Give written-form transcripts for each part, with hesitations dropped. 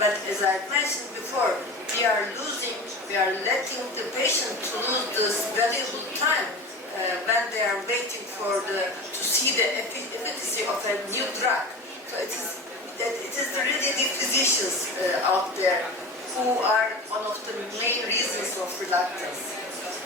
But as I mentioned before, we are letting the patient to lose this valuable time when they are waiting to see the efficacy of a new drug. So it is really the physicians out there who are one of the main reasons of reluctance.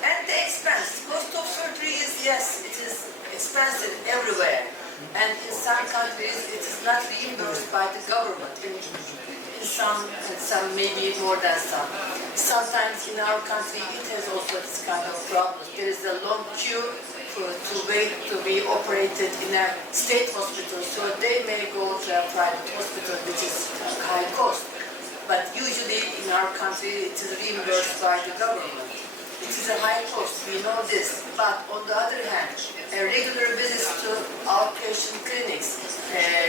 And the expense. Cost of surgery is, yes, it is expensive everywhere. And in some countries, it is not reimbursed by the government. In some maybe more than some. Sometimes in our country, it has also this kind of problem. There is a long queue to wait to be operated in a state hospital, so they may go to a private hospital, which is high cost. But usually in our country, it is reimbursed by the government. It is a high cost, we know this. But on the other hand, regular visits to outpatient clinics,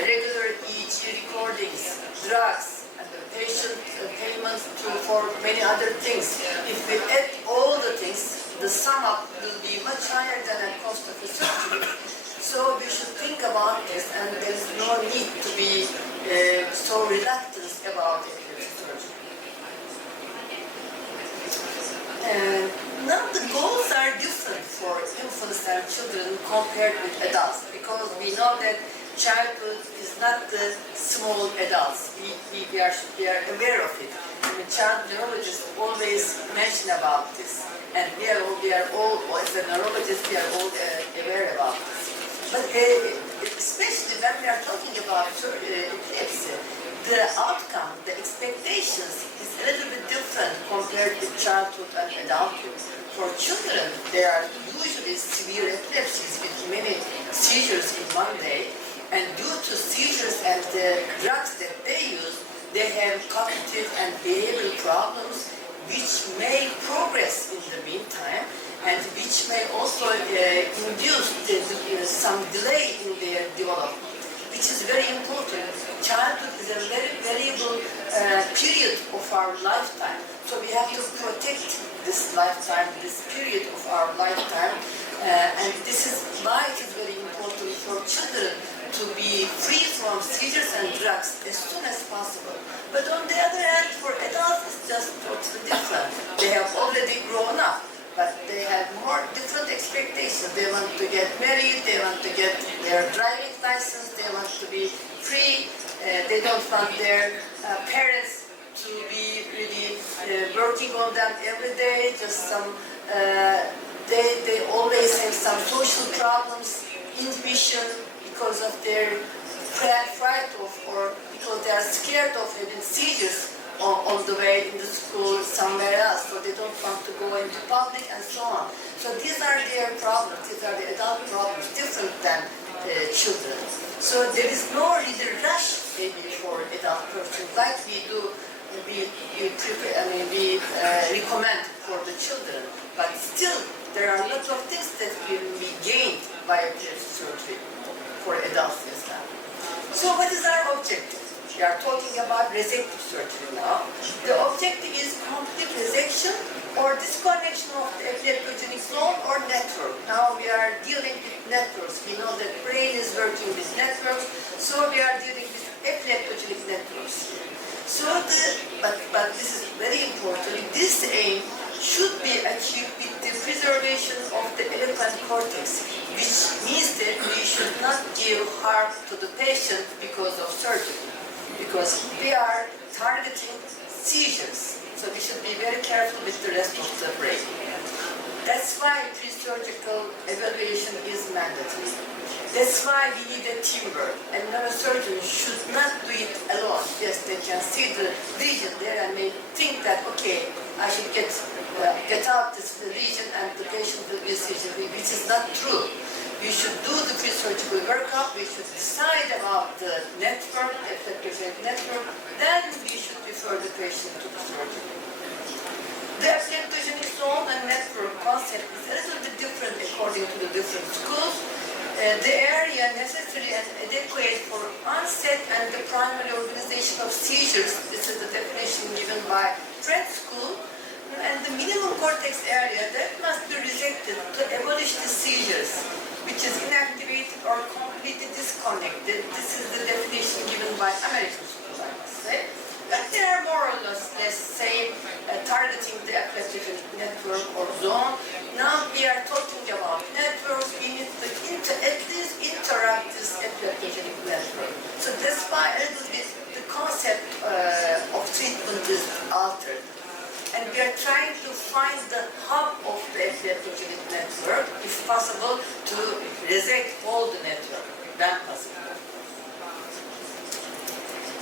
regular EEG recordings, drugs, and the patient payments for many other things. If we add all the things, the sum up will be much higher than the cost of a surgery. So we should think about this, and there is no need to be so reluctant about epilepsy surgery. Now the goals are different for infants and children compared with adults, because we know that childhood is not the small adults. We are aware of it. And the child neurologists always mention about this. And we are all, as a neurologist, we are all aware about this. But especially when we are talking about epilepsy, the outcome, the expectations is a little bit different compared with childhood and adulthood. For children, there are usually severe epilepsies with many seizures in one day, and due to seizures and the drugs that they use, they have cognitive and behavioral problems which may progress in the meantime and which may also induce some delay in their development, which is very important. Childhood is a very valuable period of our lifetime. So we have to protect this lifetime, this period of our lifetime. And this is why it is very important for children to be free from seizures and drugs as soon as possible. But on the other hand, for adults, it's just totally different. They have already grown up, but they have more different expectations. They want to get married, they want to get their driving license, they want to be free, they don't want their parents to be really working on them every day, just some, they always have some social problems, inhibition, because of their fright of, or because they are scared of having seizures on the way in the school somewhere else, so they don't want to go into public and so on. So these are their problems, these are the adult problems, different than children. So there is no really rush maybe for adult persons like we do, we recommend for the children. But still, there are lots of things that will be gained by epilepsy surgery for adults as well. So what is our objective? We are talking about resective surgery now. The objective is complete resection or disconnection of the epileptogenic zone or network. Now we are dealing with networks. We know that brain is working with networks, so we are dealing with epileptogenic networks. So but this is very important. This aim should be achieved with the preservation of the eloquent cortex, which means that we should not give harm to the patient because of surgery, because we are targeting seizures. So we should be very careful with the rest of the brain. That's why pre-surgical evaluation is mandatory. That's why we need a teamwork. A neurosurgeon should not do it alone. Yes, they can see the lesion there and may think that, okay, I should get out this lesion and the patient will be a seizure, which is not true. We should do the pre-surgical workup, we should decide about the network, the epileptogenic network, then we should refer the patient to the surgeon. The epileptogenic zone and network concept is a little bit different according to the different schools. The area necessary and adequate for onset and the primary organization of seizures, this is the definition given by French school, and the minimum cortex area that must be resected to abolish the seizures, which is inactivated or completely disconnected. This is the definition given by American school, I must say. But there are is altered. And we are trying to find the hub of the epileptogenic network, if possible, to resect all the network, when possible.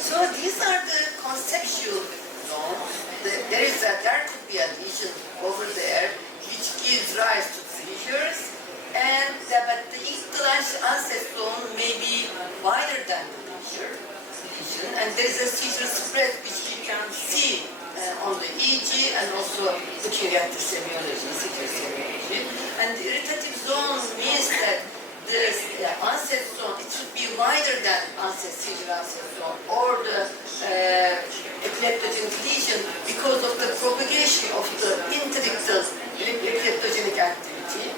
So these are the conceptual zones. There could be a lesion over there which gives rise to seizures, but the ictal onset zone may be wider than the lesion, and there is a seizure spread which we can see on the EEG and also looking at the semiology, seizure semiology. And the irritative zone means that the onset zone, it should be wider than seizure onset zone or the epileptogenic lesion because of the propagation of the interdictal epileptogenic activity.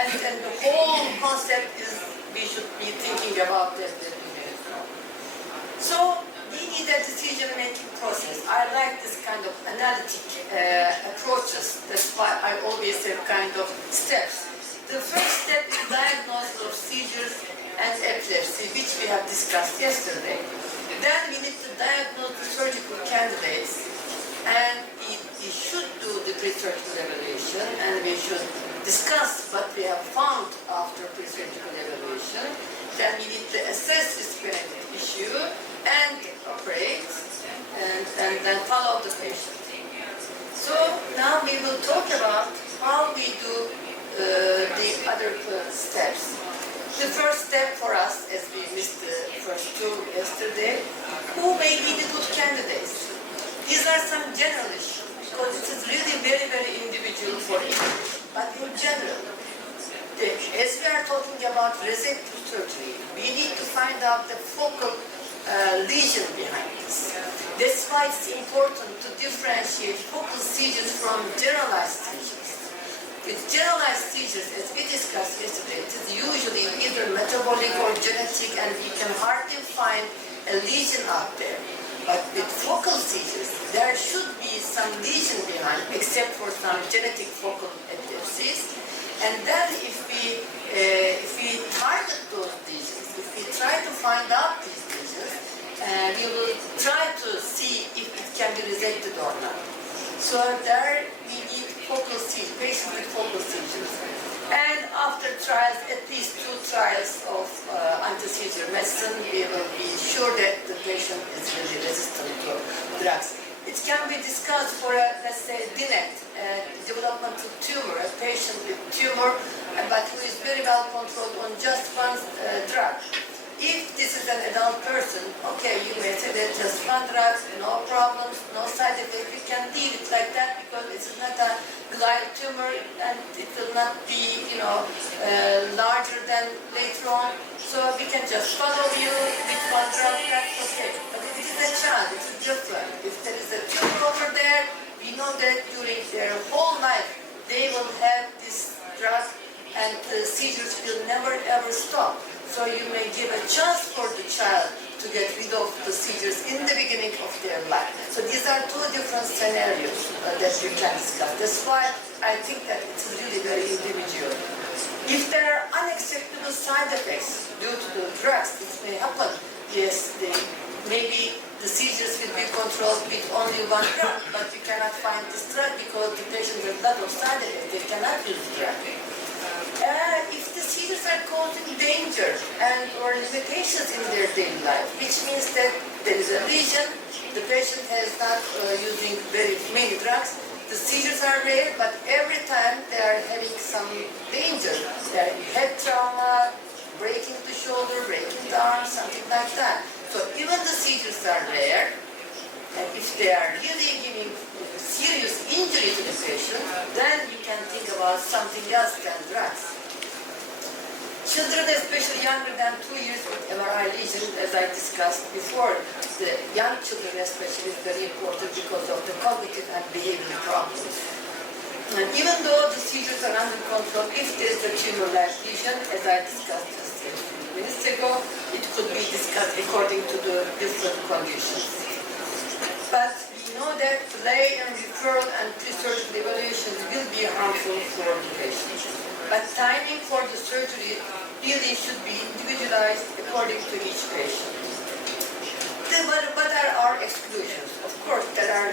And the whole concept is we should be thinking about the epileptogenic zone. So we need a decision-making process. I like this kind of analytic approaches. That's why I always have kind of steps. The first step is diagnosis of seizures and epilepsy, which we have discussed yesterday. Then we need to diagnose the surgical candidates, and we should do the pre-surgical evaluation, and we should discuss what we have found after pre-surgical evaluation. Then we need to assess this benefit issue and operate, and then follow the patient. So now we will talk about how we do the other steps. The first step for us, as we missed the first two yesterday, who may be the good candidates? These are some general issues, because it is really very, very individual for each. But in general, as we are talking about resective surgery, we need to find out the focal lesion behind this. That's why it's important to differentiate focal seizures from generalized seizures. With generalized seizures, as we discussed yesterday, it is usually either metabolic or genetic, and we can hardly find a lesion out there. But with focal seizures, there should be some lesion behind, except for some genetic focal epilepsies. And then if we target those lesions, if we try to find out these lesions, we will try to see if it can be resected or not. So there we need focal seizures, patients with focal seizures. And after trials, at least 2 trials of anti-seizure medicine, we will be sure that the patient is really resistant to drugs. It can be discussed for let's say, DNET, developmental tumor, a patient with tumor, but who is very well controlled on just one drug. If this is an adult person, okay, you may say that just one drug, no problems, no side effects. We can leave it like that because it's not a glial tumor and it will not be, larger than later on. So we can just follow you with one drug, that's okay. But if it is a child, it is different. If there is a tumor over there, we know that during their whole life, they will have this drug and the seizures will never ever stop. So you may give a chance for the child to get rid of the seizures in the beginning of their life. So these are 2 different scenarios that we can discuss. That's why I think that it's really very individual. If there are unacceptable side effects due to the drugs, it may happen. Yes, maybe the seizures will be controlled with only one drug, but we cannot find this drug because the patient has a lot of side effects. They cannot use the drug. If the seizures are causing danger or limitations in their daily life, which means that there is a lesion, the patient has not using very many drugs, the seizures are rare, but every time they are having some danger. They are head trauma, breaking the shoulder, breaking the arm, something like that. So even the seizures are rare, and if they are really giving serious injury to the patient, then you can think about something else than drugs. Children, especially younger than 2 years with MRI lesion, as I discussed before, the young children especially is very important because of the cognitive and behavioral problems. And even though the seizures are under control, if there is a tumor-like lesion, as I discussed just a few minutes ago, it could be discussed according to the different conditions. But we know that delay and referral and pre-surgical evaluations will be harmful for the patient. But timing for the surgery really should be individualized according to each patient. Then what are our exclusions? Of course, there are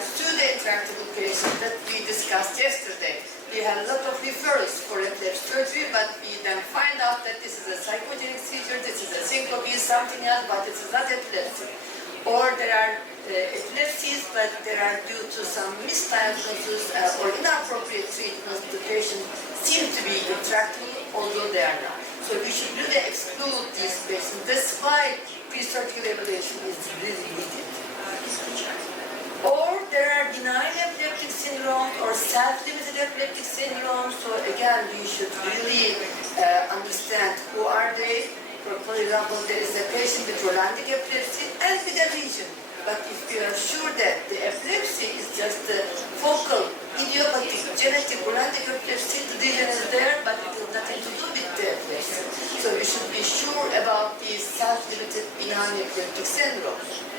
be something else, but it's not epilepsy. Or there are epilepsies, but they are due to some misdiagnosis or inappropriate treatments. The patient seems to be intractable, although they are not. So we should really exclude these patients. That's why pre-surgical evaluation is really needed. Or there are benign epileptic syndromes or self-limited epileptic syndromes. So again, we should really understand who are they. For example, there is a patient with Rolandic epilepsy and with a lesion. But if we are sure that the epilepsy is just the focal, idiopathic, genetic Rolandic epilepsy, the lesion is there, but it has nothing to do with the epilepsy. So we should be sure about these self-limited benign epileptic syndromes.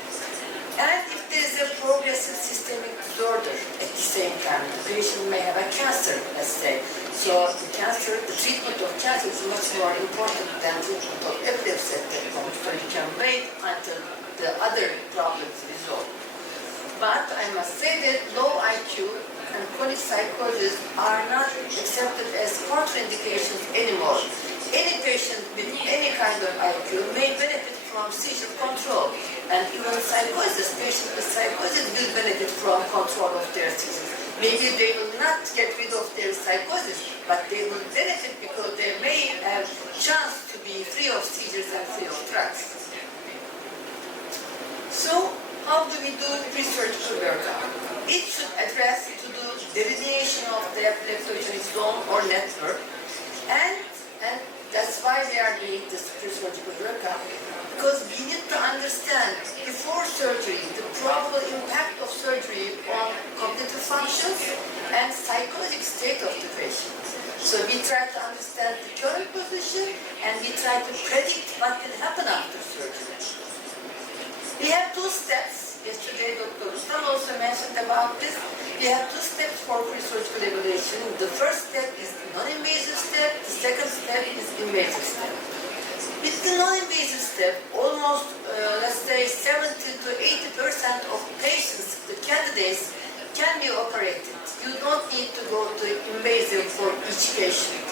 And if there is a progressive systemic disorder at the same time, the patient may have a cancer, let's say. So the cancer, the treatment of cancer is much more important than treatment of epilepsy at that point. So you can wait until the other problems resolve. But I must say that low IQ and chronic psychosis are not accepted as contraindications anymore. Any patient with any kind of IQ may benefit from seizure control, and even psychosis, patients with psychosis will benefit from control of their seizures. Maybe they will not get rid of their psychosis, but they will benefit because they may have chance to be free of seizures and free of drugs. So, how do we do pre-surgical workup? It should address to do delineation of the epileptogenic zone or network, and that's why we are doing this pre-surgical workup, because we need to understand before surgery the probable impact of surgery on cognitive functions and psychological state of the patient. So we try to understand the current position and we try to predict what will happen after surgery. We have two steps. Yesterday Dr. Rustam also mentioned about this. We have two steps for pre-surgical evaluation. The first step is the non-invasive step. The second step is invasive step. With the non-invasive step, almost, let's say, 70 to 80% of patients, the candidates, can be operated. You don't need to go to invasive for each patient.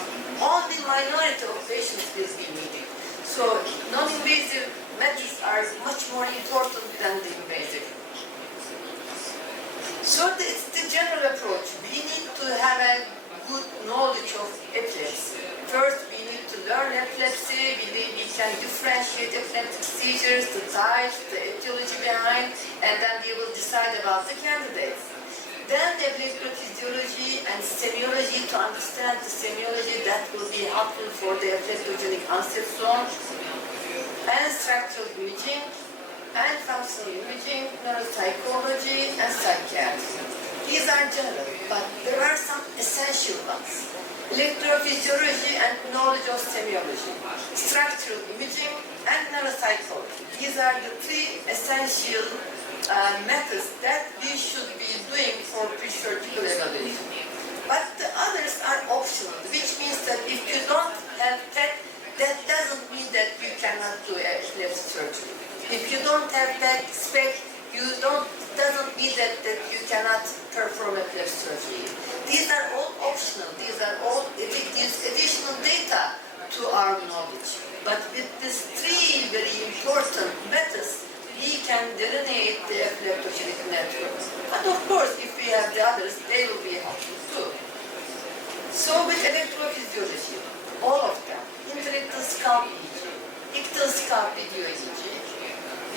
Only minority of patients will be needed. So non-invasive methods are much more important than the invasive. So it's the general approach. We need to have a good knowledge of epilepsy. First, we need to learn epilepsy. We can differentiate epileptic seizures, the types, the etiology behind, and then we will decide about the candidates. Then the electrophysiology and semiology, to understand the semiology that will be helpful for the epileptogenic onset zone, and structural imaging, and functional imaging, neuropsychology, and psychiatry. These are general, but there are some essential ones. Electrophysiology and knowledge of semiology, structural imaging, and neuropsychology. These are the three essential methods that we should be doing for pre-surgical evaluation. But the others are optional, which means that if you don't have PET, that doesn't mean that you cannot do epilepsy surgery. If you don't have PET, SPECT, doesn't mean that you cannot perform epilepsy surgery. These are all optional. These are all additional data to our knowledge. But with these three very important methods, we can delineate the epileptogenic network. And of course, if we have the others, they will be helpful too. So with electrophysiology, all of them, intellectual scalp EEG, ictal scalp video EEG,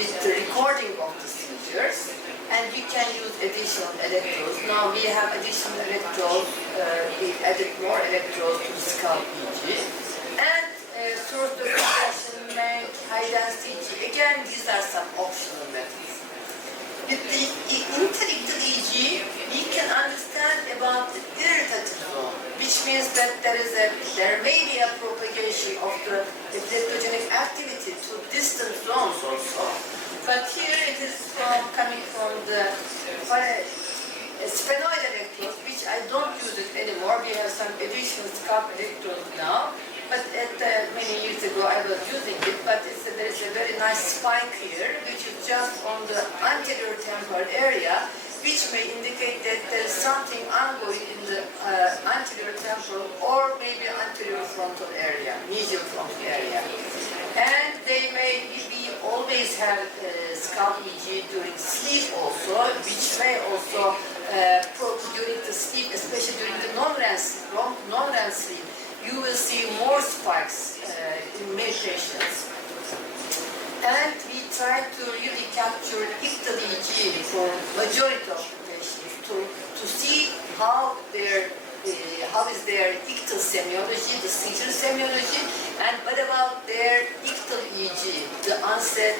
with the recording of the seizures, and we can use additional electrodes. Now we have additional electrodes, we added more electrodes to the scalp EEG, and source documentation, high density. Again, these are some optional methods. With the intellectual EEG, we can understand about the irritative zone, which means that there may be a propagation of the epileptogenic activity to distant zones also. But here it is coming from the sphenoid electrodes, which I don't use it anymore. We have some additional scalp electrodes now. But many years ago I was using it, but there is a very nice spike here, which is just on the anterior temporal area, which may indicate that there is something ongoing in the anterior temporal or maybe anterior frontal area, medial frontal area. And they may be always have scalp EG during sleep also, which may also during the sleep, especially during the non-REM sleep, you will see more spikes in many patients. And we try to really capture ictal EG for majority of the patients to see how is their ictal semiology, the seizure semiology, and what about their ictal EG, the onset.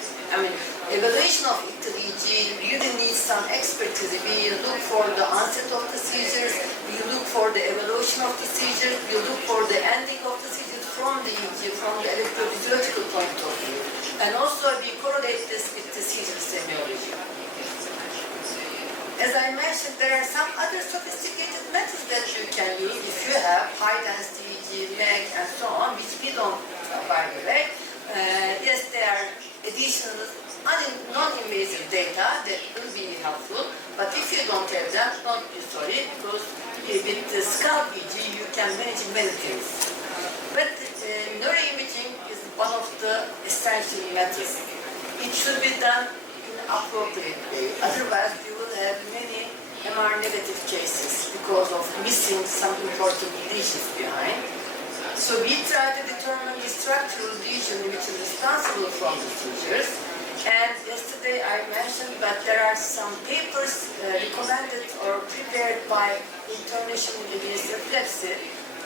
Evaluation of ictal EG really needs some expertise. We look for the onset of the seizures, we look for the evaluation of the seizures, we look for the ending of the seizures from the EG, from the electrophysiological point of view. And also we correlate this with the seizure semiology. As I mentioned, there are some other sophisticated methods that you can use if you have high density EG, MEG, and so on, which we don't, by the way. Yes, there are additional non-invasive data that will be helpful, but if you don't have that, don't be sorry, because with the scalp EG you can manage many things. But neuroimaging is one of the essential methods. It should be done in an appropriate way, otherwise you will have many MR negative cases because of missing some important lesions behind. So we try to determine the structural lesion which is responsible for the seizures. And yesterday I mentioned that there are some papers recommended or prepared by International Against Epilepsy,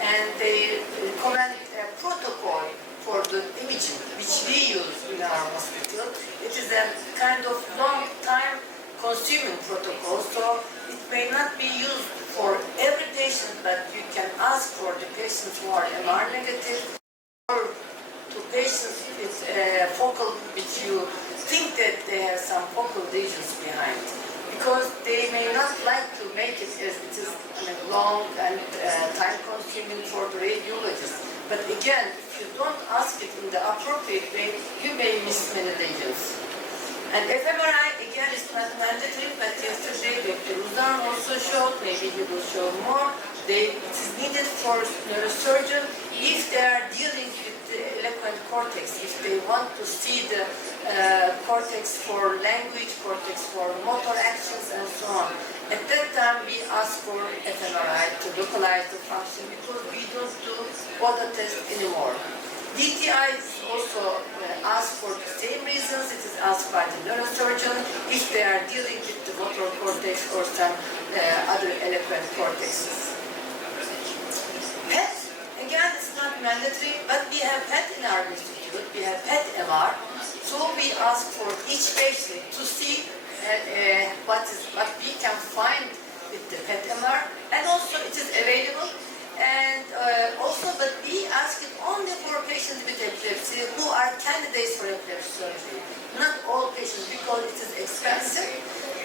and they recommend a protocol for the imaging, which we use in our hospital. It is a kind of long time consuming protocol, so it may not be used for every patient, but you can ask for the patients who are MR negative or to patients with focal, which you think that they have some focal lesions behind, because they may not like to make it as it is long and time-consuming for the radiologist. But again, if you don't ask it in the appropriate way, you may miss many lesions. And fMRI, again, is not mandatory, but yesterday Dr. Uzan also showed, maybe he will show more, it is needed for neurosurgeon if they are dealing with the eloquent cortex, if they want to see the cortex for language, cortex for motor actions, and so on. At that time, we ask for fMRI to localize the function because we don't do other tests anymore. DTI is also asked for the same reasons. It is asked by the neurosurgeon if they are dealing with the motor cortex or some other eloquent cortexes. PET, again, it's not mandatory, but we have PET in our institute. We have PET MR. So we ask for each patient to see what we can find with the PET MR, and also it is available. And but we ask it only for patients with epilepsy who are candidates for epilepsy surgery. Not all patients, because it is expensive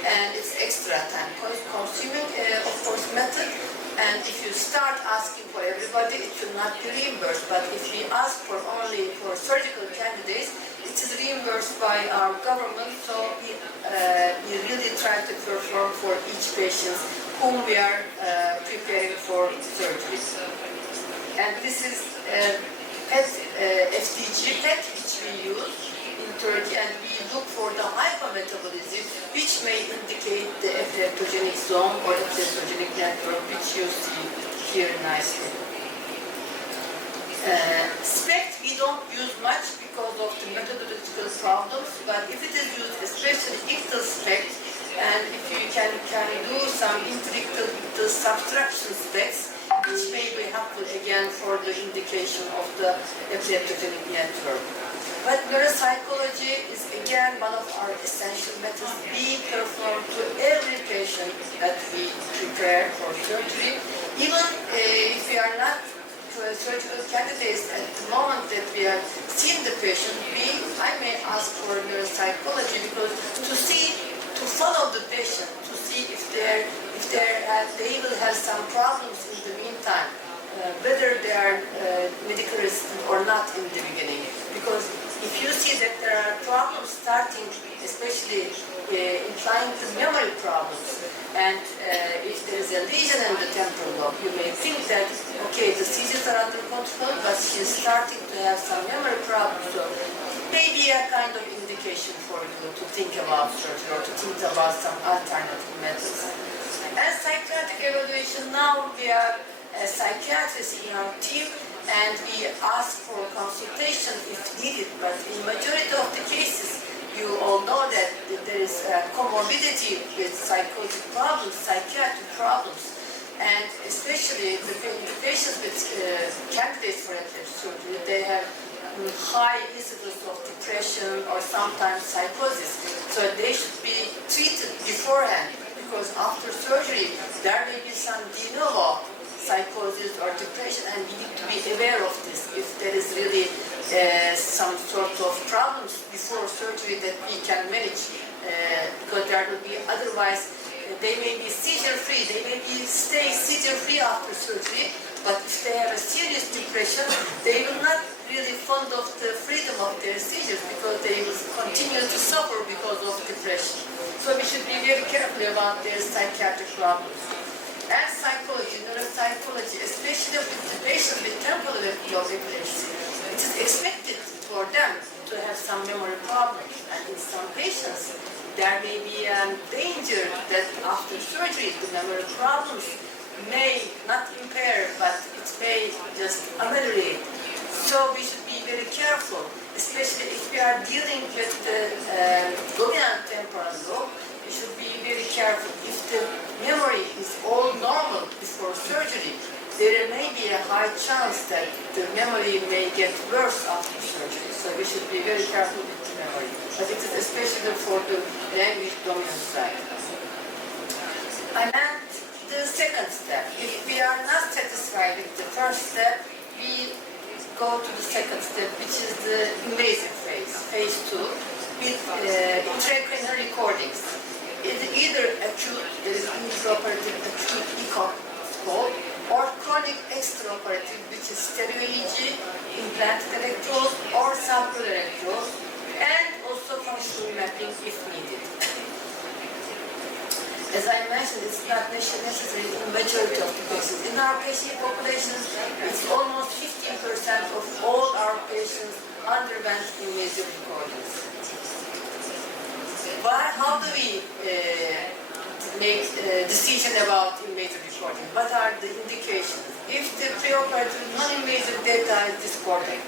and it's extra time consuming, of course, method. And if you start asking for everybody, it will not be reimbursed. But if we ask for only for surgical candidates, it is reimbursed by our government. So we really try to perform for each patient whom we are preparing for surgery. And this is PET, FDG PET, which we use in Turkey, and we look for the hypometabolism, which may indicate the epileptogenic zone or epileptogenic network, which you see here nicely. SPECT we don't use much because of the methodological problems, but if it is used, especially ictal SPECT, and if you can do some interictal subtraction specs, which may be helpful again for the indication of the epileptogenic network. But neuropsychology is again one of our essential methods we perform to every patient that we prepare for surgery. Even if we are not surgical candidates at the moment that we are seeing the patient, I may ask for neuropsychology because to follow the patient, to see if they will have some problems in the meantime, whether they are medical resistant or not in the beginning. Because if you see that there are problems starting, especially implying the memory problems, And if there is a lesion in the temporal lobe, you may think that, okay, the seizures are under control, but she's starting to have some memory problems. So maybe a kind of indication for you to think about surgery or to think about some alternative methods. And psychiatric evaluation, now we are psychiatrists in our team, and we ask for consultation if needed, but in majority of the cases, you all know that there is a comorbidity with psychotic problems, psychiatric problems, and especially the patients with candidates for epilepsy surgery, they have high incidence of depression or sometimes psychosis. So they should be treated beforehand, because after surgery, there may be some de novo psychosis or depression, and we need to be aware of this if there is really some sort of problems before surgery that we can manage, because there will be otherwise they may be seizure-free, they may be stay seizure-free after surgery, but if they have a serious depression, they will not really fond of the freedom of their seizures because they will continue to suffer because of depression. So we should be very careful about their psychiatric problems. And psychology, neuropsychology, especially with the patients with temporal lobe epilepsy, it is expected for them to have some memory problems. And in some patients, there may be a danger that after surgery, the memory problems may not impair, but it may just ameliorate. So we should be very careful, especially if we are dealing with the dominant temporal lobe. We should be very careful. If the memory is all normal before surgery, there may be a high chance that the memory may get worse after surgery. So we should be very careful with the memory. But it is especially for the language dominant side. And the second step, if we are not satisfied with the first step, we go to the second step, which is the invasive phase, phase 2, with intracranial recordings. It's either acute, there is intraoperative acute echo scope, or chronic extraoperative, which is stereo EEG, implanted electrodes, or sample electrodes, and also functional mapping if needed. As I mentioned, it's not necessary in majority of the patients. In our patient population, it's almost 15% of all our patients underwent invasive recordings. How do we make a decision about invasive recording? What are the indications? If the preoperative non-invasive data is discordant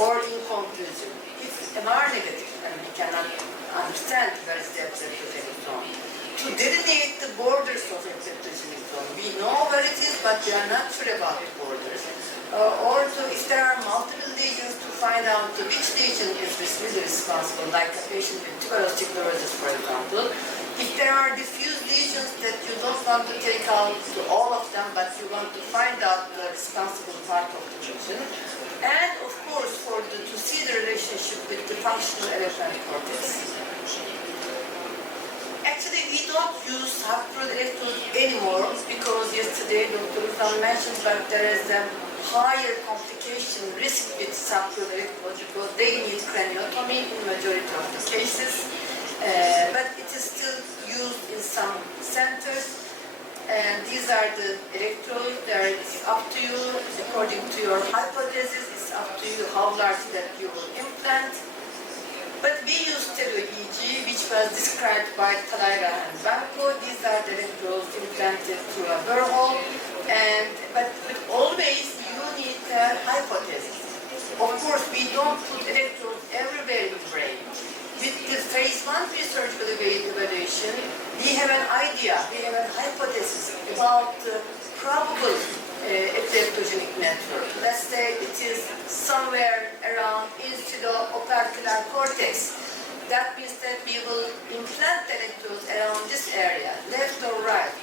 or inconclusive, if MR negative, and we cannot understand where is the epileptogenic zone, to delineate the borders of epileptogenic zone, we know where it is, but we are not sure about the borders. Or if there are multiple lesions, to find out which lesion is really responsible, like a patient with tuberous sclerosis, for example. If there are diffuse lesions that you don't want to take out all of them, but you want to find out the responsible part of the lesion. And of course, to see the relationship with the functional electronic cortex. Actually, we don't use subdural electrodes anymore because yesterday Dr. Uzan mentioned that there is a higher complication risk with subdural electrodes because they need craniotomy in majority of the cases. But it is still used in some centers. And these are the electrodes. It's up to you, according to your hypothesis, it's up to you how large that you will implant. But we use stereo EEG, which was described by Talayra and Banco. These are the electrodes implanted through a burr-hole. But always you need a hypothesis. Of course, we don't put electrodes everywhere in the brain. With the phase 1 pre-surgical evaluation, we have an idea, we have a hypothesis about the probable epileptogenic network. Let's say it is somewhere around insulo-opercular cortex. That means that we will implant the electrodes around this area, left or right.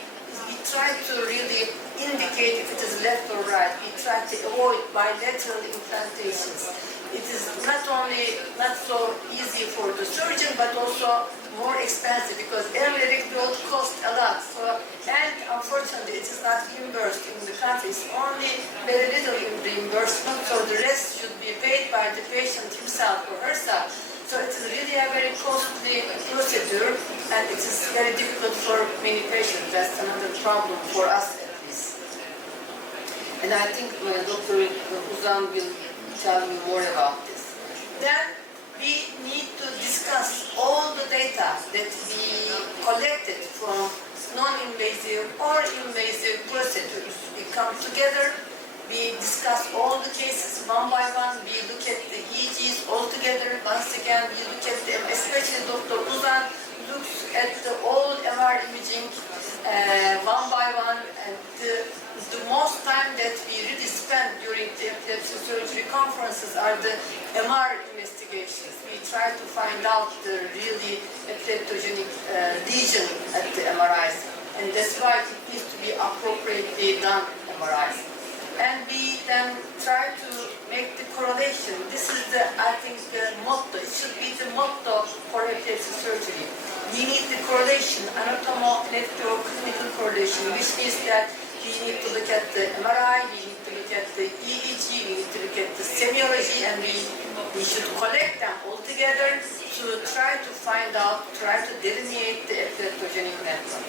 We try to really indicate if it is left or right. We try to avoid bilateral implantations. It is not only not so easy for the surgeon, but also more expensive because every electrode costs a lot. And unfortunately, it is not reimbursed in the country. It's only very little in reimbursement, so the rest should be paid by the patient himself or herself. So it is really a very costly procedure. and it is very difficult for many patients. That's another problem for us at least. And I think Dr. Uzan will tell me more about this. Then we need to discuss all the data that we collected from non-invasive or invasive procedures. We come together, we discuss all the cases one by one, we look at the EEGs all together. Once again, we look at them, especially Dr. Uzan looks at the all MR imaging one by one, and the most time that we really spend during the epilepsy surgery conferences are the MR investigations. We try to find out the really epileptogenic lesion at the MRIs, and that's why it needs to be appropriately done MRIs. And we then try to make the correlation. This is the, I think, the motto. It should be the motto for epilepsy surgery. We need the correlation, anatomo electroclinical correlation, which means that we need to look at the MRI, we need to look at the EEG, we need to look at the semiology, and we should collect them all together to try to find out, try to delineate the epileptogenic network.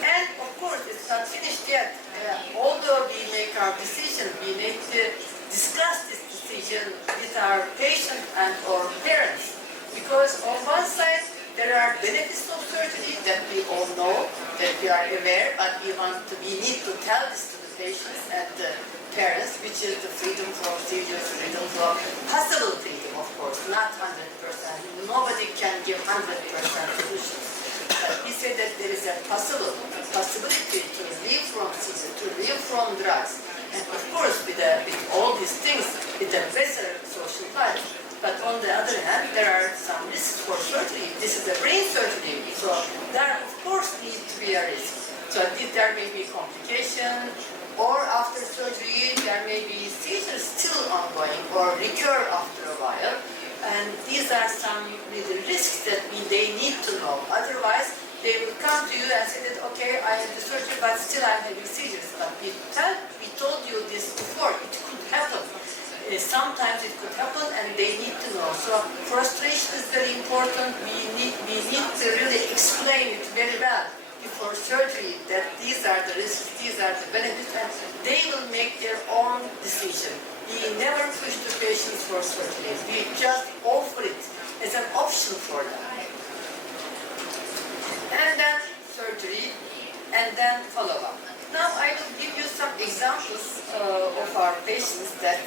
And of course, it's not finished yet. Although we make our decision, we need to discuss this decision with our patient and or parents. Because on one side, there are benefits of surgery that we all know, that we are aware, but we need to tell this to the patients and the parents, which is the freedom from seizures, freedom from possible freedom, of course, not 100%. Nobody can give 100% solutions. But we say that there is a possibility to live from seizures, to live from drugs. And of course, with all these things, with a better social life. But on the other hand, there are some risks for surgery. This is a brain surgery, so there of course needs to be a risk. So there may be complication, or after surgery there may be seizures still ongoing or recur after a while. And these are some really risks that they need to know. Otherwise, they will come to you and say that, okay, I had the surgery, but still I'm having seizures. But we told you this before, it could happen. Sometimes it could happen, and they need to know. So frustration is very important. We need to really explain it very well before surgery that these are the risks, these are the benefits, and they will make their own decision. We never push the patients for surgery. We just offer it as an option for them. And then surgery, and then follow-up. Now I will give you some examples of our patients that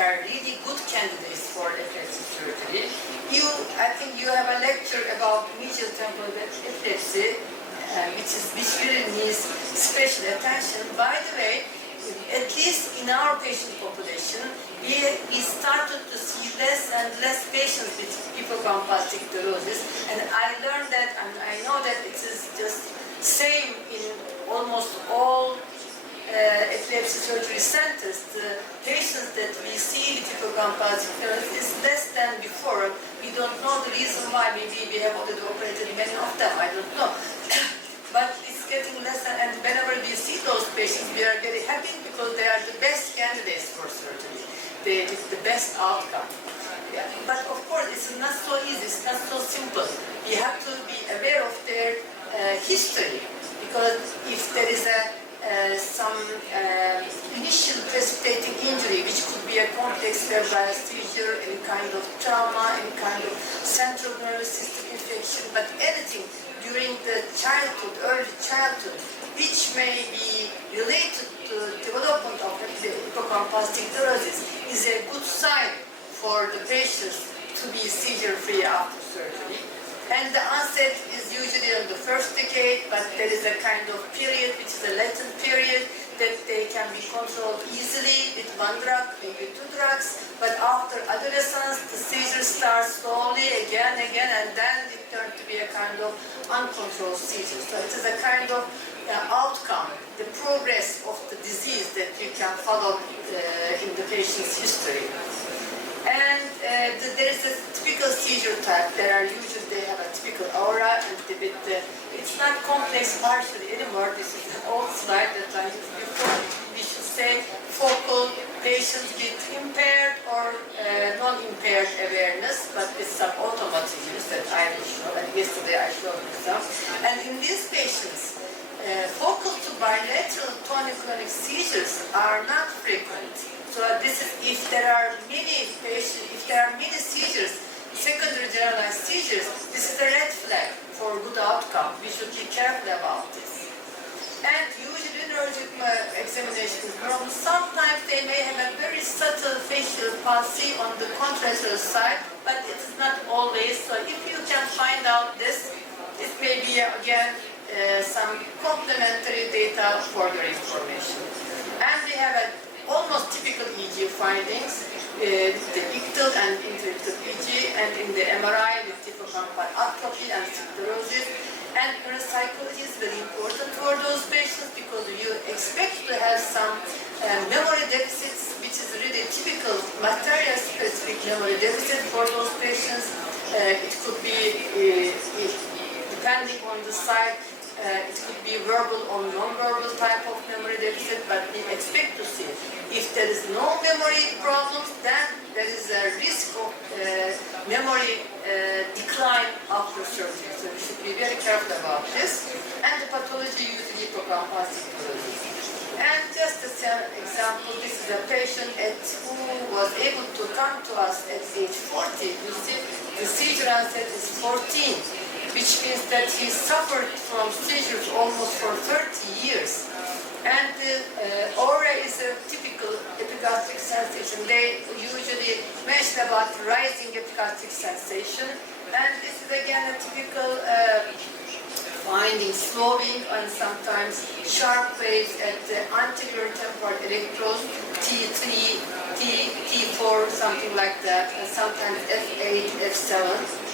are really good candidates for epilepsy surgery. I think you have a lecture about medial temporal epilepsy, which really needs special attention. By the way, at least in our patient population, we started to see less and less patients with hypocampastic neurosis, and I learned that, and I know that it is just same in almost all epilepsy surgery centers. The patients that we see with hypocampastic neurosis is less than before. We don't know the reason why. Maybe we have already operated many of them, I don't know. But it's getting less, and whenever we see those patients, we are very happy because they are the best candidates for surgery. It's the best outcome. Yeah. But of course, it's not so easy, it's not so simple. We have to be aware of their history, because if there is some initial precipitating injury, which could be a complex febrile seizure, any kind of trauma, any kind of central nervous system infection, but anything during the childhood, early childhood, which may be related to development of hypocampastic neurosis, is a good sign for the patients to be seizure-free after surgery. And the onset is usually in the first decade, but there is a kind of period, which is a latent period, that they can be controlled easily with one drug, maybe two drugs. But after adolescence, the seizure starts slowly again, and then it turns to be a kind of uncontrolled seizure. So it is a kind of outcome, the progress of the disease that you can follow in the patient's history. And there is a typical seizure type. They have a typical aura, and it's not complex partially anymore. This is an old slide that I used before. We should say focal patients with impaired or no non-impaired awareness, but with some automatisms that I will show, and yesterday I showed you some. And in these patients, focal to bilateral tonic-clonic seizures are not frequent. So this is, if there are many patients, if there are many seizures, secondary generalized seizures, this is a red flag for good outcome. We should be careful about this. And usually neurological examination is normal. Sometimes they may have a very subtle facial palsy on the contralateral side, but it is not always. So if you can find out this, it may be again some complementary data for your information. And we have almost typical EEG findings, the ictal and interictal EEG, and in the MRI with hippocampal atrophy and sclerosis. And neuropsychology is very important for those patients because you expect to have some memory deficits, which is really typical material-specific memory deficit for those patients. It could be, depending on the site, it could be verbal or non-verbal type of memory deficit, but we expect to see if there is no memory problems, then there is a risk of memory decline after surgery. So we should be very careful about this. And the pathology usually hippocampal sclerosis. And just as an example, this is a patient who was able to come to us at age 40. You see, the seizure onset is 14. Which means that he suffered from seizures almost for 30 years. And the aura is a typical epigastric sensation. They usually mention about rising epigastric sensation. And this is again a typical finding, slowing and sometimes sharp waves at the anterior temporal electrodes, T3, T4, something like that, and sometimes F8, F7.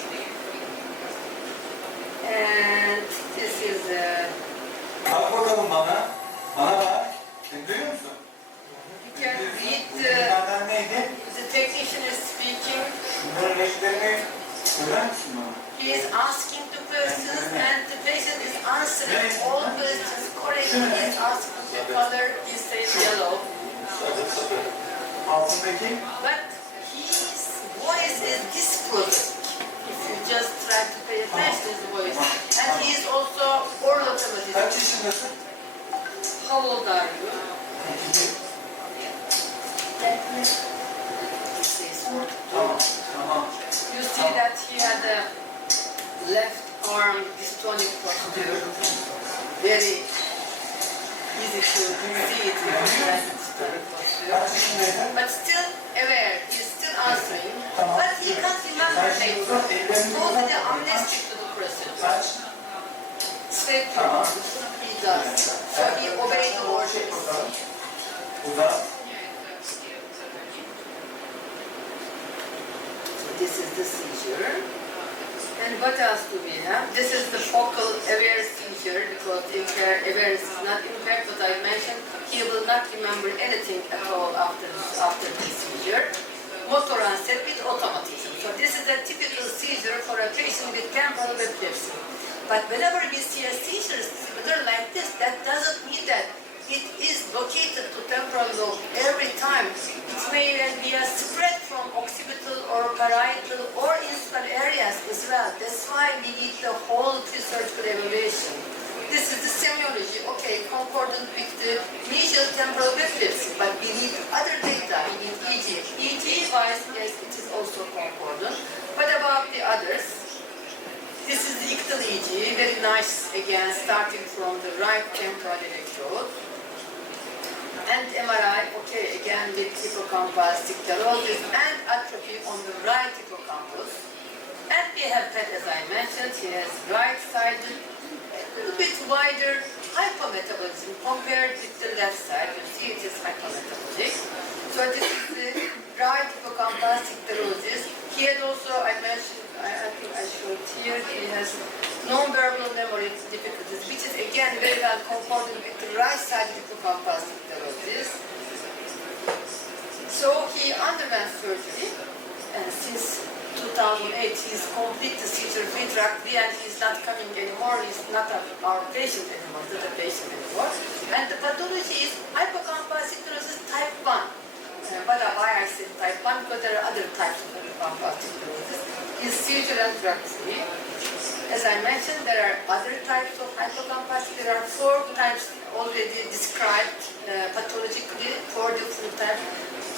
And this is Bak bakalım bana. Bana bak. Sen duyuyor musun? you can read Bunlardan neydi? the technician is speaking. Şunların renklerini söyler misin bana? He is asking the questions and the patient is answering all questions correctly. He is asking the color, he says yellow. Altındaki? But his voice is dysprosic. If you just try to pay attention to his voice. And he is also oral automatic. Kaç yaşındasın? How old are you? Tamam, tamam. You see that he had a left arm dystonic posture. Very easy to see it in the dystonic posture. Kaç yaşındaydın? But still aware, he is still answering. Tamam. But he can't remember things. He's totally amnestic to the procedure. Kaç? Straight Tamam. he does. So he obeyed the orders. Uzat. This is the seizure. And what else do we have? This is the focal aware seizure because if their awareness is not impaired, what I mentioned, he will not remember anything at all after the seizure. Motor onset with automatism. So this is a typical seizure for a patient with temporal epilepsy. But whenever we see a seizure similar like this, that doesn't mean that it is located to temporal lobe every time. It may be a spread from occipital or parietal or insular areas as well. That's why we need the whole pre-surgical evaluation. This is the semiology, okay, concordant with the mesial temporal epilepsy, but we need other data. We need EEG. EEG-wise, yes, it is also concordant. What about the others? This is the ictal EEG, very nice, again, starting from the right temporal electrode. And MRI, okay, again with hippocampal sclerosis and atrophy on the right hippocampus. And we have PET, as I mentioned, he has right-sided, a little bit wider hypometabolism compared with the left side. You see it is hypometabolic. So this is the right hippocampal sclerosis. He had also, I mentioned, I think I showed here, he has non-verbal memory difficulties, which is again very well concordant with the right side hippocampal sclerosis. So he underwent surgery, and since 2008 he's completely seizure-free, drug-free, and he's not coming anymore. He's not our patient anymore, not a patient anymore. And the pathology is hypocampal sclerosis type 1. why I said type 1, because there are other types of epileptic neurosis, is seizure and drug free. As I mentioned, there are other types of hypocampus. There are 4 types already described pathologically, 4 different types.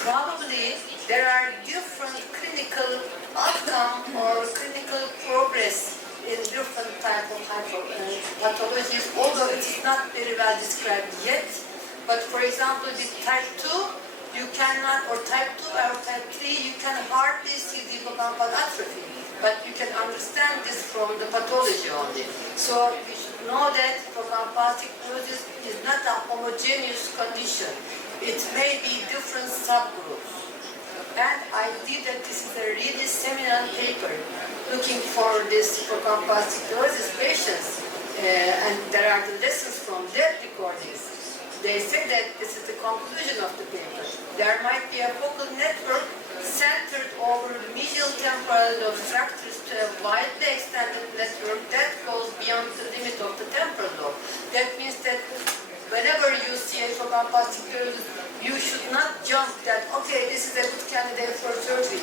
Probably there are different clinical outcome or clinical progress in different type of pathologies, although it is not very well described yet. But for example, with type 2, you cannot, or type 2 or type 3, you can hardly see the hippocampal atrophy. But you can understand this from the pathology only. So we should know that hippocampal neurosis is not a homogeneous condition. It may be different subgroups. And I did that this is a really seminal paper looking for this hippocampal neurosis patients. And there are the lessons from their recordings. They say that this is the conclusion of the paper. There might be a focal network centered over medial temporal lobe structures to a widely extended network that goes beyond the limit of the temporal lobe. That means that whenever you see a hippocampal neurosis, you should not jump that, okay, this is a good candidate for surgery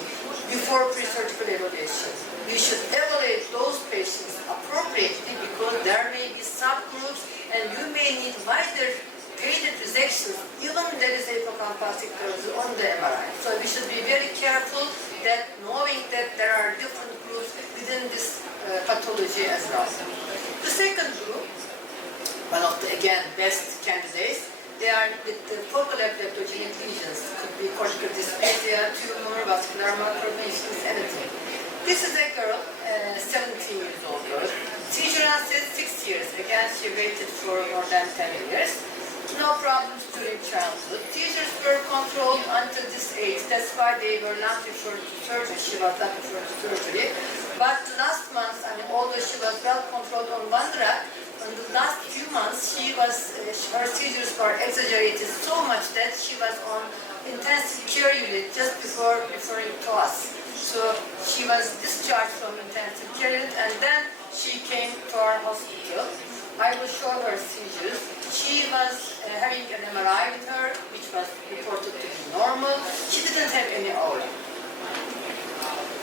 before pre-surgical evaluation. You should evaluate those patients appropriately because there may be subgroups and you may need wider graded resections, even there is a hippocampal neurosis on the MRI. So we should be very careful that knowing that there are different groups within this pathology as well. The second group, one of the, again, best candidates, they are with the focal epileptogenic lesions. Could be cortical dysphasia, tumor, vascular malformations, anything. This is a girl, 17 years old girl. Seizure onset 6 years. Again, she waited for more than 10 years. No problems during childhood. Seizures were controlled until this age. That's why they were not referred to surgery. She was not referred to surgery. But last month, although she was well controlled on one drug, in the last few months, her seizures were exaggerated so much that she was on intensive care unit just before referring to us. So she was discharged from intensive care unit, and then she came to our hospital. I will show her seizures. She was having an MRI with her, which was reported to be normal. She didn't have any aura.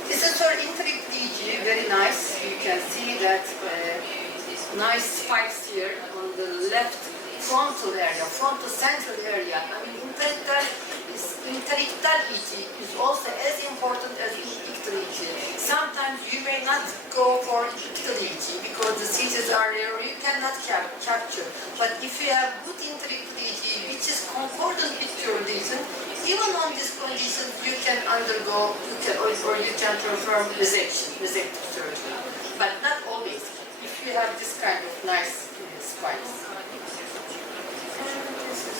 This is her intricate EEG, very nice. You can see that nice spikes here on the left frontal area, frontal central area. I mean, interictal EEG is also as important as ictal EEG. Sometimes you may not go for ictal EEG because the seizures are there, you cannot capture. But if you have good interictal EEG, which is concordant with your lesion, even on this condition, you can undergo, or you can perform resective surgery. But not always. If you have this kind of nice spikes. And this is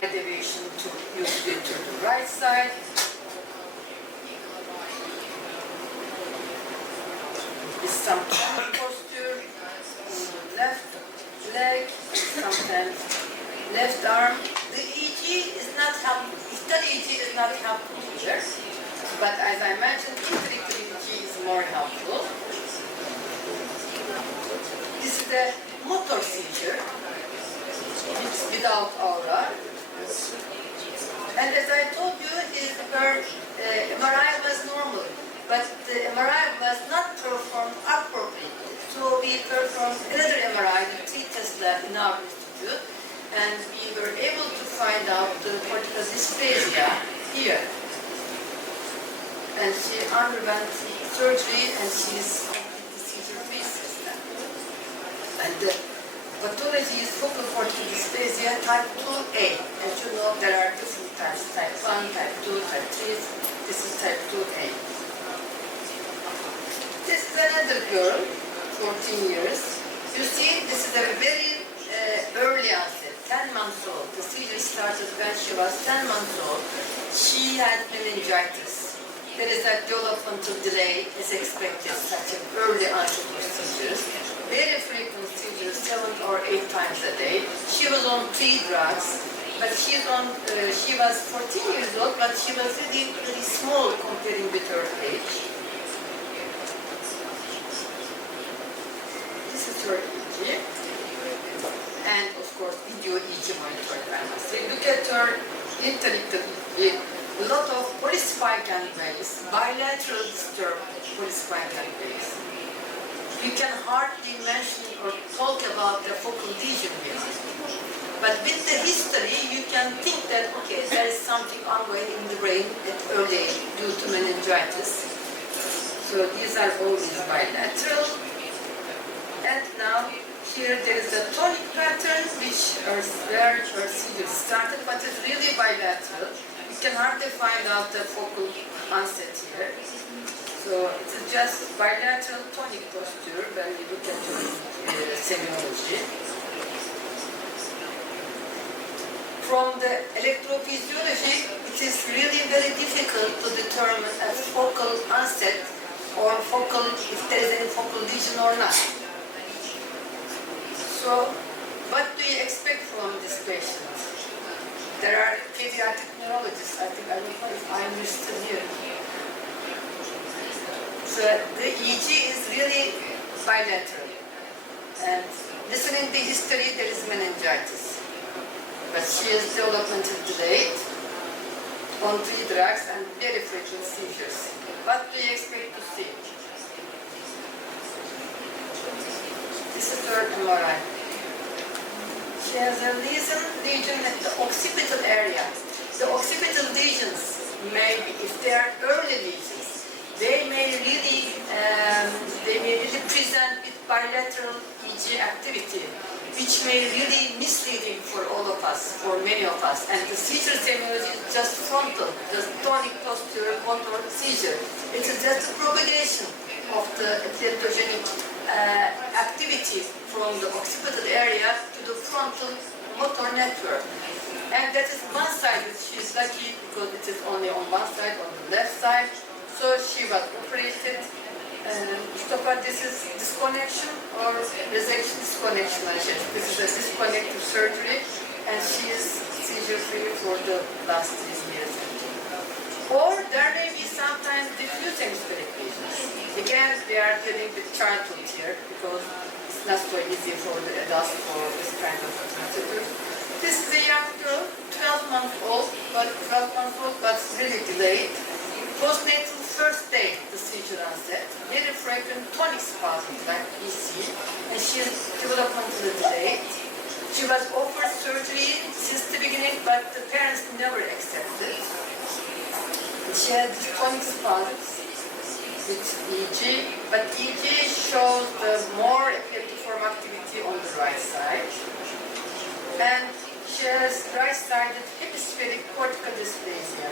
the deviation to usually to the right side. Is some posture on the left leg, sometimes left arm. The EEG is not helpful. Ictal EEG is not helpful here, but as I mentioned, interictal EEG is more helpful. This is a motor seizure. It's without aura. And as I told you, her MRI was normal, but the MRI was not performed appropriately. So we performed another MRI with 3 Tesla in our institute, and we were able to find out the cortical dysphasia here. And she underwent surgery, and she is completely seizure-free since then. And the pathology is focal cortical dysphasia type 2A. As you know, there are different types, type 1, type 2, type 3. This is type 2A. This is another girl, 14 years. You see, this is a very early onset, 10 months old. The seizure started when she was 10 months old. She had meningitis. There is a developmental delay as expected, such an early onset of seizures. Very frequent seizures, 7 or 8 times a day. She was on 3 drugs, but she was 14 years old, but she was really, really small comparing with her age. This is her interically, a lot of polyspincal veins, bilateral disturbed polyspincal veins. You can hardly mention or talk about the focal lesion here. But with the history, you can think that, okay, there is something ongoing in the brain at early age due to meningitis. So these are always bilateral. And now, here there is a tonic pattern, which are where our seizure started, but it's really bilateral. You can hardly find out the focal onset here. So it is just bilateral tonic posture when you look at your semiology. From the electrophysiology, it is really very difficult to determine a focal onset or focal, if there is any focal lesion or not. So, what do you expect from this patient? There are pediatric neurologists, I don't know if I'm still here. So, the EEG is really bilateral. And listening to the history, there is meningitis. But she is developmentally delayed on 3 drugs and very frequent seizures. What do you expect to see? This is her MRI. She has a lesion at the occipital area. The occipital lesions may be, if they are early lesions, they may really present with bilateral EEG activity, which may really misleading for all of us, for many of us. And the seizure semiology is just frontal, just tonic posture, motor seizure. It is just a propagation of the epileptogenic activity from the occipital area to the frontal motor network. And that is one-sided. She is lucky because it is only on one side, on the left side. So she was operated. Mustafa, this is disconnection or resection disconnection, I guess. This is a disconnective surgery, and she is seizure-free for the last 3 years. Or there may be sometimes diffuse hemispheric lesions. Again, we are dealing with childhood here because it's not so easy for the adults for this kind of procedure. This is a young girl, 12 months old, but really delayed. Postnatal first day, the seizure onset, very frequent tonic spasms like we see, and she is developmentally delayed. She was offered surgery since the beginning, but the parents never accepted. She had tonic spasms with EEG, but EEG shows the more epileptiform activity on the right side. And she has right-sided hemispheric cortical dysplasia.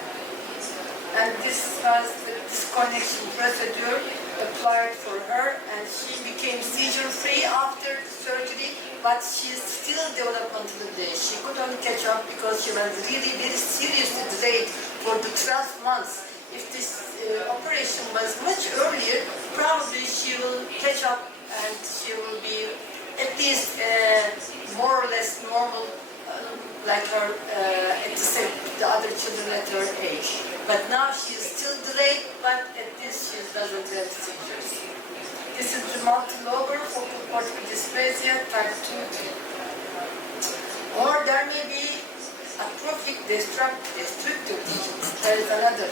And this was the disconnection procedure applied for her, and she became seizure-free after the surgery, but she is still developmentally delayed. She couldn't catch up because she was really very seriously delayed for the 12 months. If this operation was much earlier, probably she will catch up and she will be at least more or less normal like her the other children at her age. But now she is still delayed, but at least she doesn't have seizures. This is the multilobar focal cortical dysplasia type 2. Or there may be atrophic destructive lesions. There is another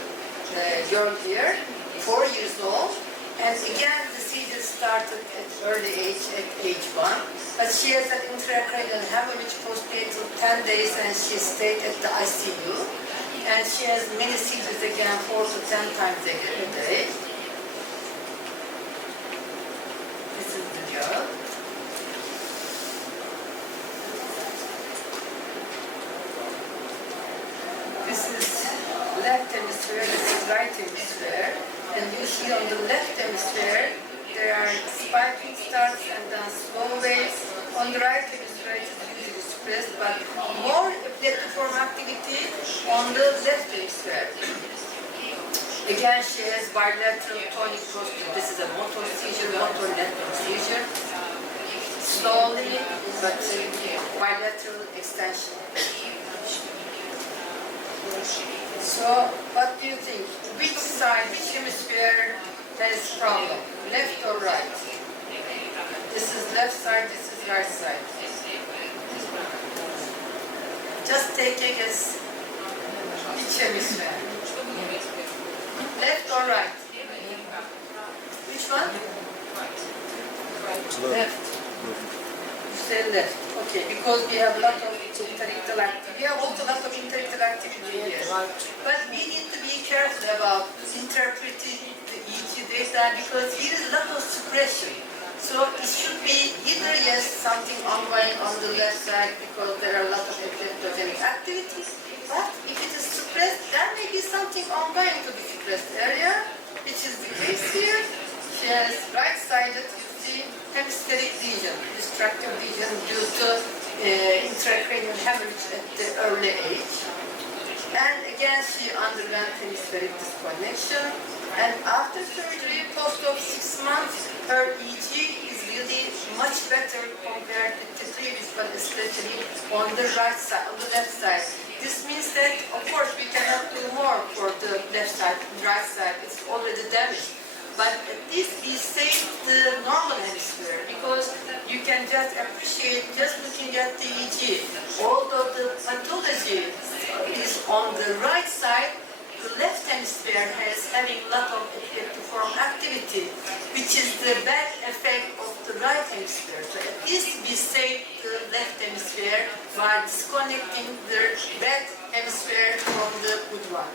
girl here, 4 years old, and again the seizure started at early age, at age 1. But she has an intracranial hemorrhage postnatal 10 days, and she stayed at the ICU. And she has many seizures again, 4 to 10 times a day. This is the girl. This is left hemisphere, this is right hemisphere. And you see on the left hemisphere, there are spiking starts and then slow waves. On the right hemisphere, it is usually suppressed, but more epileptiform activity on the left hemisphere. Again, she has bilateral tonic posture. This is a motor seizure, motor network seizure. Slowly, but bilateral extension. So, what do you think? Which side, which hemisphere has problem? Left or right? This is left side, this is right side. Just take a guess. Which hemisphere? Left or right? Which one? Left. You say left. Okay, because we have a lot of interictal activity. We have also a lot of interictal activity here. But we need to be careful about interpreting the EEG data because here is a lot of suppression. So it should be either yes, something ongoing on the left side because there are a lot of epileptogenic activity. But if it is suppressed, there may be something ongoing to the suppressed area, which is the case here. She has right-sided, you see, hemispheric lesion, destructive lesion due to intracranial hemorrhage at the early age. And again, she underwent hemispheric disconnection. And after surgery, post of 6 months, her EEG is really much better compared with the previous one, especially on the right side, on the left side. This means that, of course, we cannot do more for the left side, right side. It's already damaged. But at least we saved the normal hemisphere because you can just appreciate just looking at the EEG. Although the pathology is on the right side, the left hemisphere has having a lot of epileptiform activity, which is the bad effect of the right hemisphere. So at least we saved the left hemisphere by disconnecting the bad hemisphere from the good one.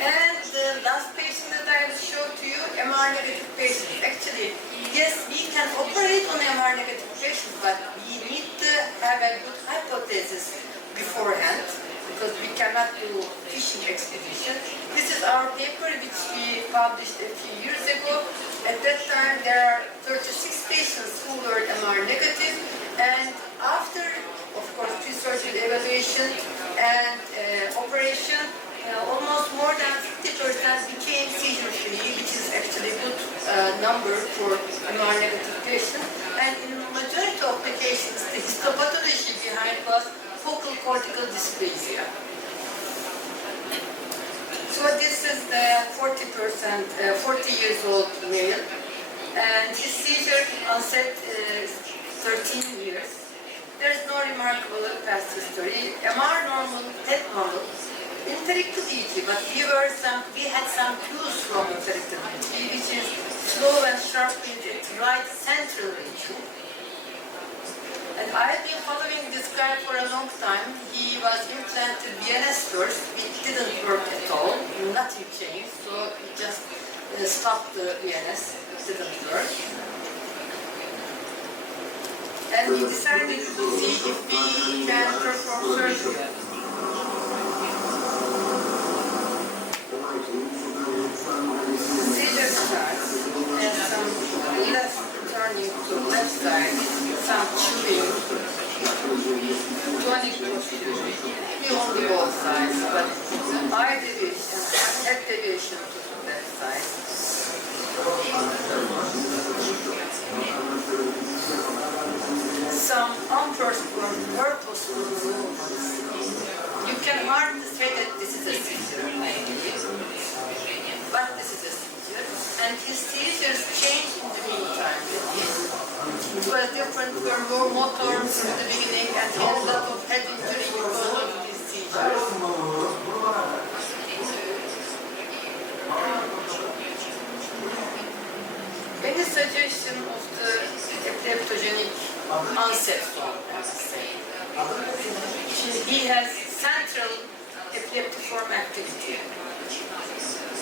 And the last patient that I will show to you, MR negative patients. Actually, yes, we can operate on MR negative patients, but we need to have a good hypothesis beforehand because we cannot do fishing expedition. This is our paper which we published a few years ago. At that time, there are 36 patients who were MR negative, and after, of course, pre-surgery evaluation and operation, almost more than 50% became seizure-free, which is actually a good number for MR negative patients. And in the majority of the cases, the histopathology behind was focal cortical dysplasia. So this is the 40 years old male, and his seizure onset is 13 years. There is no remarkable past history. MR normal, head normal. Interictal EEG, but we had some clues from interictal EEG, which is slow and sharp in the right central region. And I've been following this guy for a long time. He was implanted VNS first. It didn't work at all. Nothing changed, so he just stopped the VNS. It didn't work. And we decided to see if we can perform surgery. Seizure starts and some left turning to left side, some chewing, tonic procedure, maybe only both sides, but eye deviation and head deviation to the left side. Some purposeful movements. You can hardly say that this is a seizure, but this is a seizure, and his seizures changed in the meantime. It was different, were more motor in the beginning, and he had a lot of head injury because of these seizures. Any suggestion of the epileptogenic onset form, I must say. He has central epileptiform activity,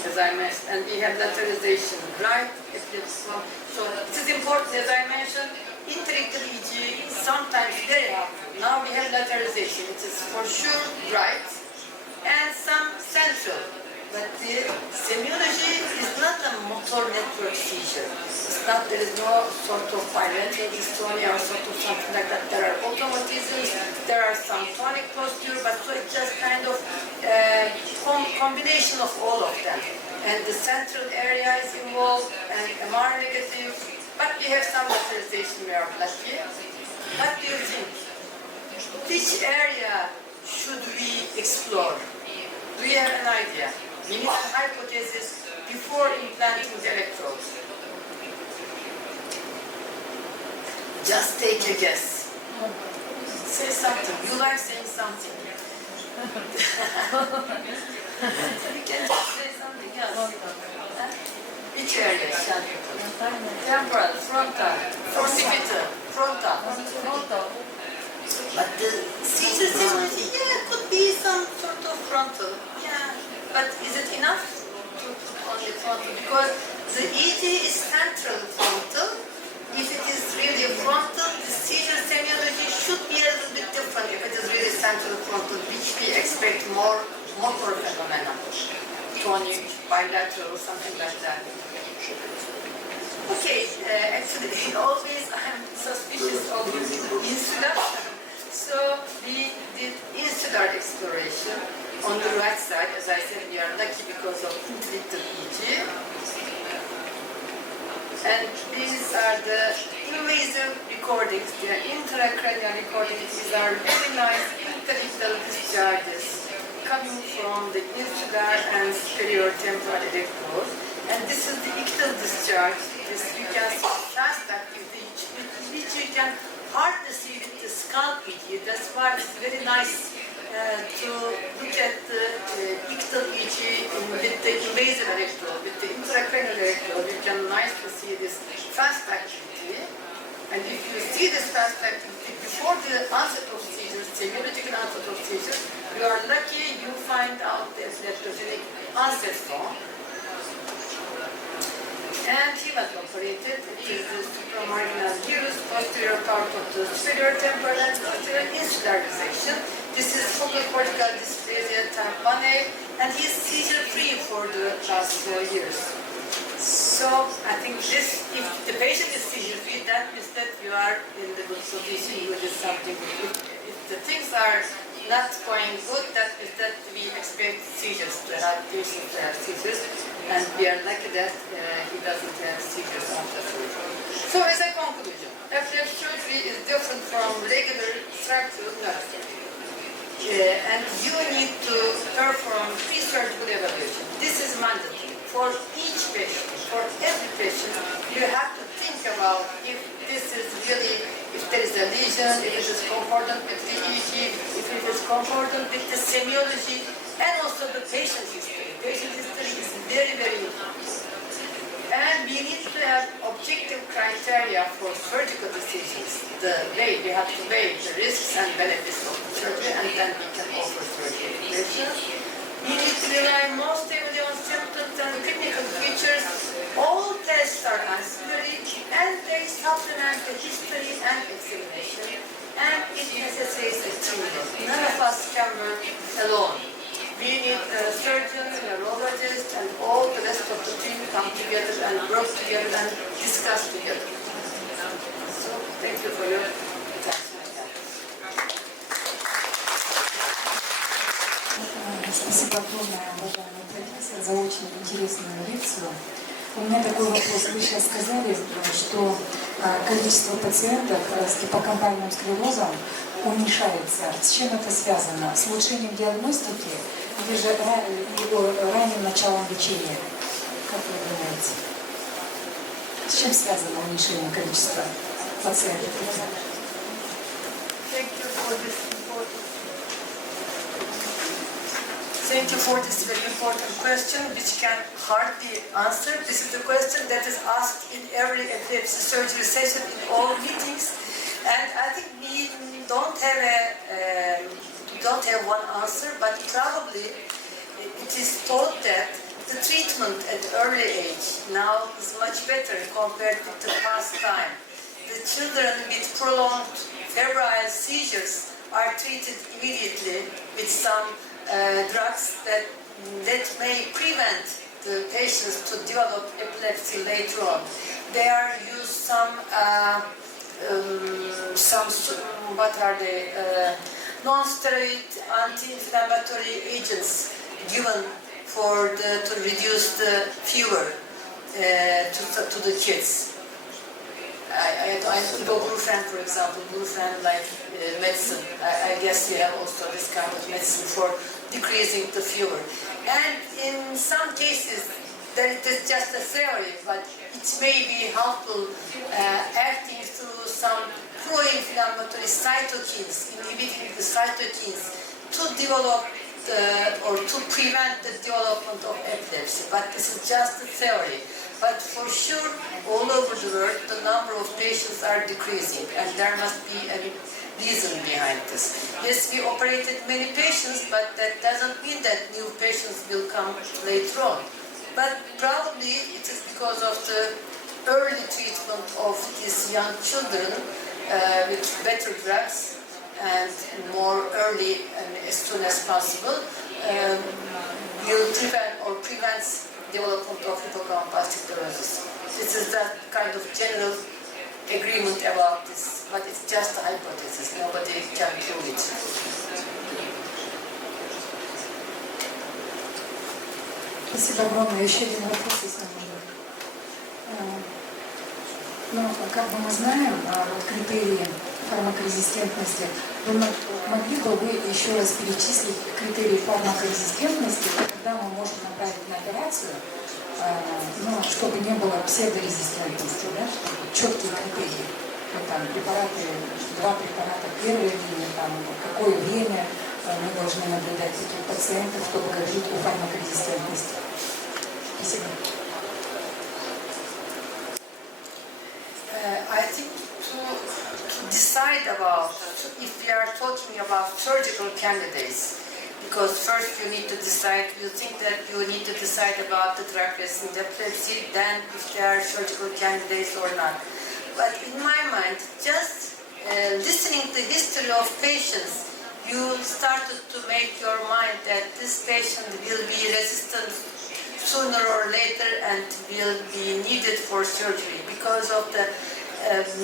as I mentioned, and we have lateralization, right epileptiform. So it is important, as I mentioned, interictal EEG is sometimes very helpful. Now we have lateralization, it is for sure right, and some central. But the semiology is not a motor network seizure. It's not, there is no sort of bilateral dystonia or sort of something like that. There are automatisms, there are some tonic posture, but so it's just kind of combination of all of them. And the central area is involved, and MR negative, but we have some lateralization, we are lucky. What do you think? Which area should we explore? Do you have an idea? We need a hypothesis before implanting the electrodes. Just take a guess. Say something. You like saying something. You can just say something else. Which area? Temporal, frontal, occipital, frontal. But the seizure etiology, yeah, could be some sort of frontal. Yeah, but is it enough to put on the frontal? Because the EG is central frontal. If it is really frontal, the seizure etiology should be a little bit different if it is really central frontal, which we expect more motor phenomena, tonic, bilateral, something like that. Okay, actually, always I'm suspicious of using insular. So we did insular exploration on the right side. As I said, we are lucky because of little EG. And these are the invasive recordings. They are intracranial recordings. These are very nice interictal discharges coming from the insular and superior temporal electrodes. And this is the ictal discharge. This you can see fast activity, which you can hardly see with the scalp EG. That's why it's very nice to look at the ictal EG with the invasive electrode, with the intracranial electrode. You can nicely see this fast activity. And if you see this fast activity before the onset of seizures, semiological onset of seizures, you are lucky you find out the epileptogenic onset form. And he was operated. It is the supramarginal gyrus, posterior part of the superior temporal and posterior insularization. This is focal cortical dysplasia type 1A, and he is seizure-free for the last 4 years. So I think this, if the patient is seizure-free, that means that you are in the good position, you did something good. If the things are not going good, that means that we expect seizures, to have patients to have seizures, and we are lucky that he doesn't have seizures after surgery. So as a conclusion, epilepsy surgery is different from regular structural neurosurgery. And you need to perform pre-surgical evaluation. This is mandatory for each patient. For every patient, you have to think about if this is really, if there is a lesion, if it is concordant with the EG, if it is concordant with the semiology, and also the patient history. Patient history is very, very important. And we need to have objective criteria for surgical decisions. We have to weigh the risks and benefits of the surgery, and then we can offer surgery to patients. We need to rely most heavily on symptoms and clinical features. All tests are ancillary, and they supplement the history and examination. And it necessitates a team. None of us can work alone. We need surgeons, neurologists, and all the rest of the team come together and work together and discuss together. So, thank you for your attention. Спасибо огромное, уважаемый профессор, за очень интересную лекцию. У меня такой вопрос. Вы сейчас сказали, что количество пациентов с гиппокампальным склерозом уменьшается. С чем это связано? С улучшением диагностики или же его ранним началом лечения? Как вы думаете? С чем связано уменьшение количества пациентов? Thank you for this very important question, which can hardly answer. This is the question that is asked in every epilepsy surgery session in all meetings, and I think we don't have one answer, but probably it is thought that the treatment at early age now is much better compared with the past time. The children with prolonged febrile seizures are treated immediately with some drugs that may prevent the patients to develop epilepsy later on. They are used some non-steroid anti-inflammatory agents given to reduce the fever to the kids. I ibuprofen, for example, ibuprofen like medicine. I guess you have also this kind of medicine for decreasing the fever. And in some cases, it is just a theory, but it may be helpful acting through some pro-inflammatory cytokines, inhibiting the cytokines to develop or to prevent the development of epilepsy, but this is just a theory. But for sure, all over the world, the number of patients are decreasing, and there must be a reason behind this. Yes, we operated many patients, but that doesn't mean that new patients will come later on. But probably it is because of the early treatment of these young children with better drugs and more early and as soon as possible will prevent or prevents development of hippocampal sclerosis. This is the kind of general agreement about this, but it's just a hypothesis. Nobody can prove it. Спасибо огромное. Еще один вопрос, если можно. Ну, как бы мы знаем, вот критерии фармакорезистентности, вы могли бы вы еще раз перечислить критерии фармакорезистентности, когда мы можем направить на операцию, ну, чтобы не было псевдорезистентности, да, чтобы четкие критерии. Вот там препараты, 2 препарата первой линии, там, какое время мы должны наблюдать таких пациентов, чтобы говорить о фармакорезистентности. Спасибо. I think to decide about if we are talking about surgical candidates, because first you need to decide, you think that you need to decide about the drug-resistant epilepsy, then if they are surgical candidates or not. But in my mind, just listening to the history of patients, you started to make your mind that this patient will be resistant sooner or later and will be needed for surgery because of the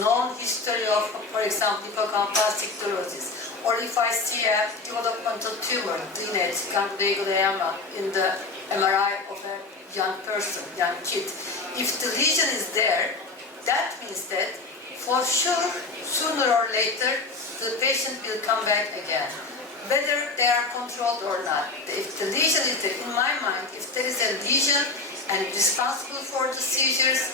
known history of, for example, hippocampal sclerosis. Or if I see a developmental tumor, DOT-SKMA, in the MRI of a young person, young kid, if the lesion is there, that means that for sure, sooner or later, the patient will come back again, whether they are controlled or not. If the lesion is there, in my mind, if there is a lesion and responsible for the seizures,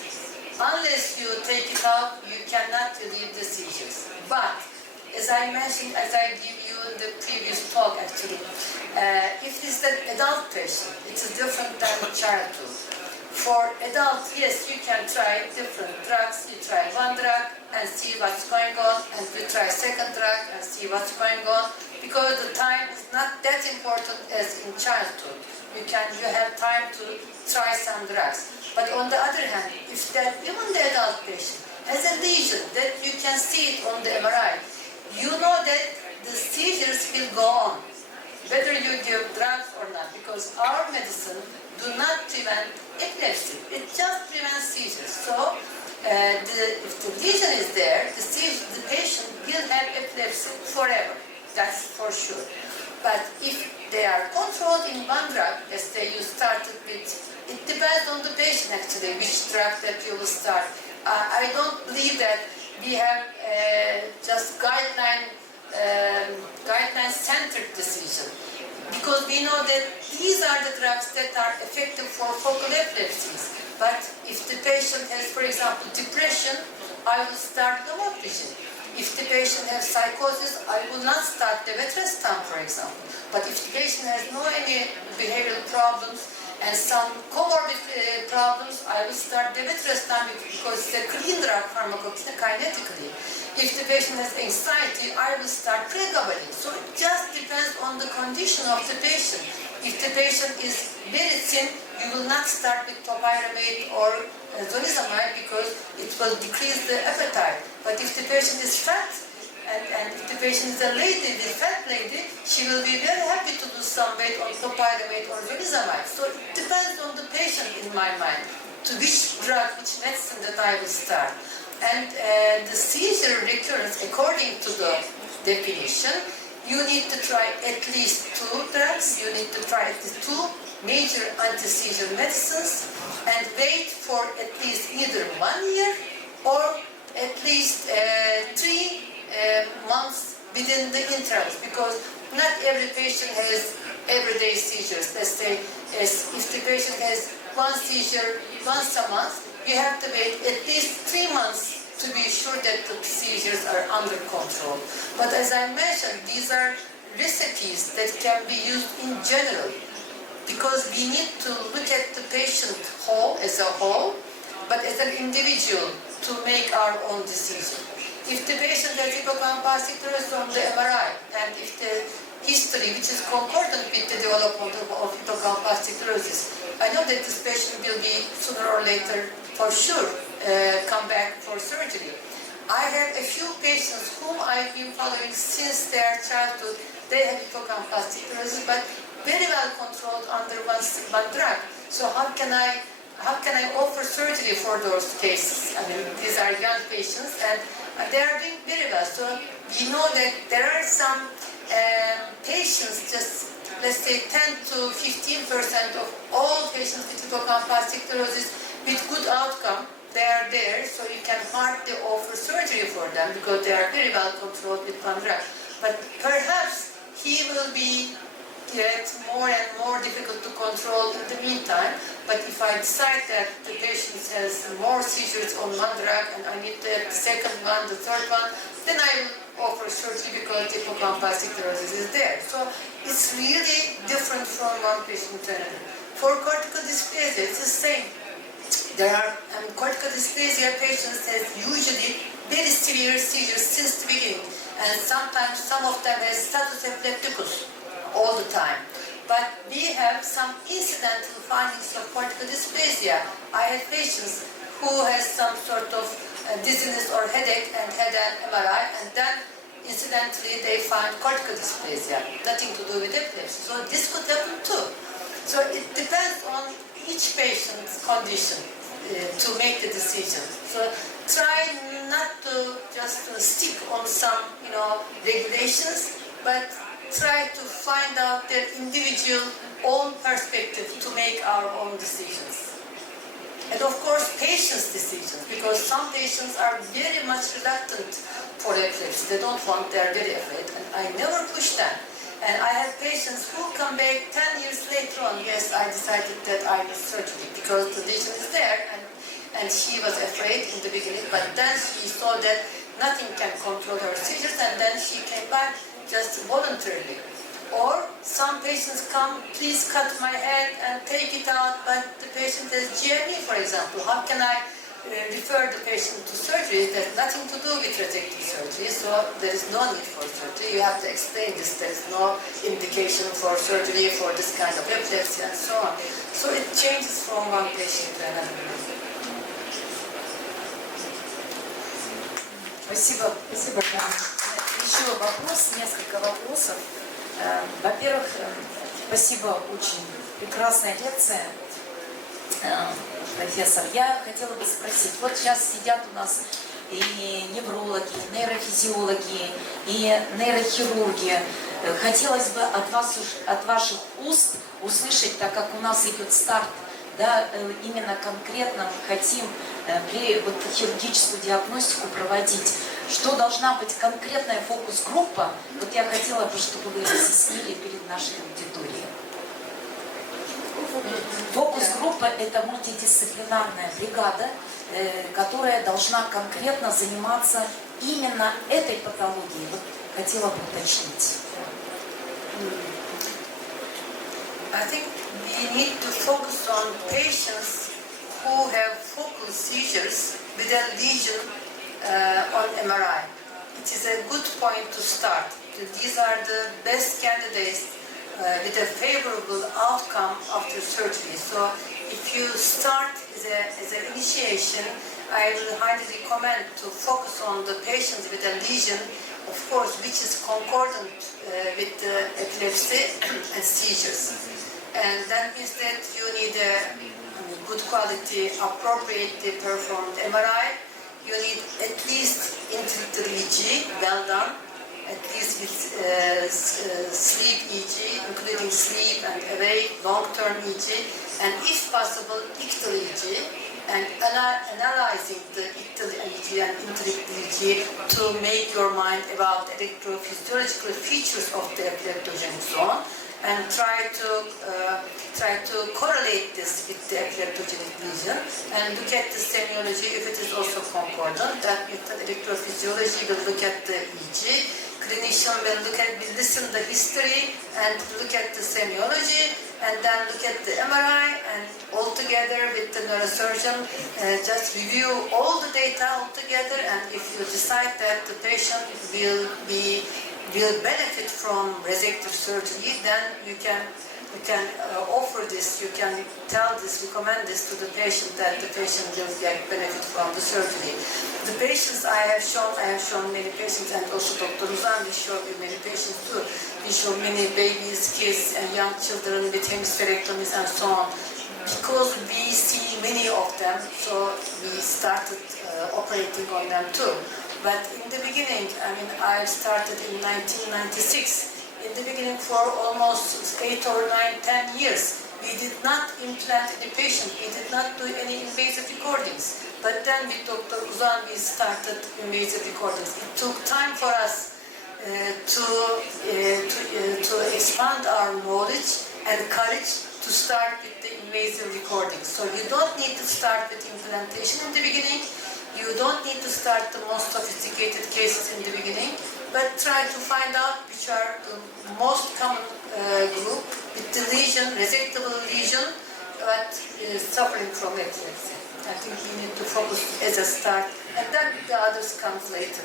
unless you take it out, you cannot relieve the seizures. But, as I mentioned, as I give you in the previous talk actually, if it is an adult patient, it's different than a child too. For adults, yes, you can try different drugs. You try one drug and see what's going on, and you try second drug and see what's going on, because the time is not that important as in childhood. You have time to try some drugs. But on the other hand, if that even the adult patient has a lesion that you can see it on the MRI, you know that the seizures will go on, whether you give drugs or not, because our medicine do not prevent epilepsy. It just prevents seizures. So, if the lesion is there, the patient will have epilepsy forever. That's for sure. But if they are controlled in one drug, as you started with, it depends on the patient actually, which drug that you will start. I don't believe that we have just guideline-centered decision, because we know that these are the drugs that are effective for focal epilepsies. But if the patient has, for example, depression, I will start lamotrigine. If the patient has psychosis, I will not start levetrestan, for example. But if the patient has no any behavioral problems and some comorbid problems, I will start levetrestan because it's a clean drug pharmacokinetically. If the patient has anxiety, I will start pregabalin. So it just depends on the condition of the patient. If the patient is very thin, you will not start with topiramate or zolizumab because it will decrease the appetite. But if the patient is fat, and if the patient is a lady, the fat lady, she will be very happy to do some weight on topiramate or zolizumab. So it depends on the patient in my mind, to which drug, which medicine that I will start. And the seizure recurrence, according to the definition, you need to try at least 2 drugs, you need to try at least 2 major anti-seizure medicines, and wait for at least either 1 year or at least 3 months within the intervals, because not every patient has everyday seizures. Let's say if the patient has 1 seizure once a month, you have to wait at least 3 months to be sure that the seizures are under control. But as I mentioned, these are recipes that can be used in general, because we need to look at the patient whole as a whole, but as an individual to make our own decision. If the patient has hippocampal cirrhosis on the MRI, and if the history, which is concordant with the development of hippocampal cirrhosis, I know that this patient will be sooner or later, for sure, come back for surgery. I have a few patients whom I've been following since their childhood. They have hippocampal cirrhosis, but very well controlled under one drug. So how can I offer surgery for those cases? I mean, these are young patients, and they are doing very well. So we know that there are some patients, just let's say 10 to 15% of all patients with hippocampal cirrhosis with good outcome. They are there, so you can hardly offer surgery for them because they are very well controlled with one drug. But perhaps he will be more and more difficult to control in the meantime. But if I decide that the patient has more seizures on one drug and I need the second one, the third one, then I will offer surgery because hippocampal cirrhosis is there. So it's really different from one patient to another. For cortical dysplasia, it's the same. There are cortical dysplasia patients have usually very severe seizures since the beginning, and sometimes some of them have status epilepticus all the time. But we have some incidental findings of cortical dysplasia. I have patients who has some sort of dizziness or headache and had an MRI, and then incidentally they find cortical dysplasia, nothing to do with epilepsy. So this could happen too. So it depends on each patient's condition to make the decision. So try not to just stick on some, regulations, but try to find out their individual own perspective to make our own decisions. And of course, patients' decisions, because some patients are very much reluctant for epilepsy. They don't want, they're very afraid, and I never push them. And I have patients who come back 10 years later on, yes, I decided that I need surgery because the lesion is there, and she was afraid in the beginning, but then she saw that nothing can control her seizures, and then she came back just voluntarily. Or some patients come, please cut my head and take it out, but the patient has GME, for example. How can I refer the patient to surgery? It has nothing to do with resective surgery, so there is no need for surgery. You have to explain this. There is no indication for surgery for this kind of epilepsy and so on. So it changes from one patient to another. Спасибо. Спасибо. Еще вопрос, несколько вопросов. Во-первых, спасибо, очень прекрасная лекция, профессор. Я хотела бы спросить, вот сейчас сидят у нас и неврологи, и нейрофизиологи, и нейрохирурги. Хотелось бы от ваших уст услышать, так как у нас идет старт, да, именно конкретно мы хотим хирургическую диагностику проводить. Что должна быть конкретная фокус-группа? Вот я хотела бы, чтобы вы разъяснили перед нашей аудиторией. Фокус-группа – это мультидисциплинарная бригада, которая должна конкретно заниматься именно этой патологией. Вот хотела бы уточнить. I think we need to focus on patients who have focal seizures with a lesion on MRI. It is a good point to start. These are the best candidates with a favorable outcome after surgery. So if you start as an initiation, I will highly recommend to focus on the patients with a lesion, of course, which is concordant with the epilepsy and seizures. And that means that you need a good quality, appropriately performed MRI. You need at least intrathecal EEG, well done, at least with sleep EEG, including sleep and awake, long-term EEG, and if possible, ictal EEG, and analyzing the ictal EEG and intrathecal EEG to make your mind about electrophysiological features of the epileptogenic zone, and try to correlate this with the epileptogenic lesion and look at the semiology if it is also concordant. That electrophysiology will look at the EG. Clinician will listen the history and look at the semiology and then look at the MRI and all together with the neurosurgeon just review all the data all together, and if you decide that the patient will benefit from resective surgery, then you can offer this, you can recommend this to the patient that the patient will get benefit from the surgery. The patients I have shown many patients, and also Dr. Uzan will show you many patients too. We show many babies, kids and young children with hemispherectomies and so on. Because we see many of them, so we started operating on them too. But in the beginning, I started in 1996. In the beginning, for almost 8 or 9, 10 years, we did not implant any patient. We did not do any invasive recordings. But then with Dr. Uzan, we started invasive recordings. It took time for us to expand our knowledge and courage to start with the invasive recordings. So you don't need to start with implantation in the beginning. You don't need to start the most sophisticated cases in the beginning, but try to find out which are the most common group with the lesion, resectable lesion, but suffering from epilepsy. I think we need to focus as a start, and then the others comes later.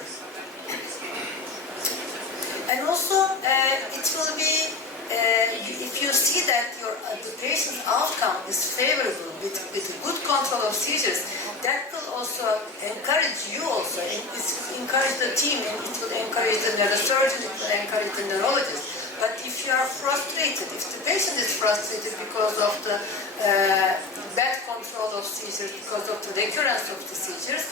And also, it will be, if you see that the patient's outcome is favorable with good control of seizures, that will also encourage you also, and it will encourage the team, and it will encourage the neurosurgeon, it will encourage the neurologist. But if you are frustrated, if the patient is frustrated because of the bad control of seizures, because of the recurrence of the seizures,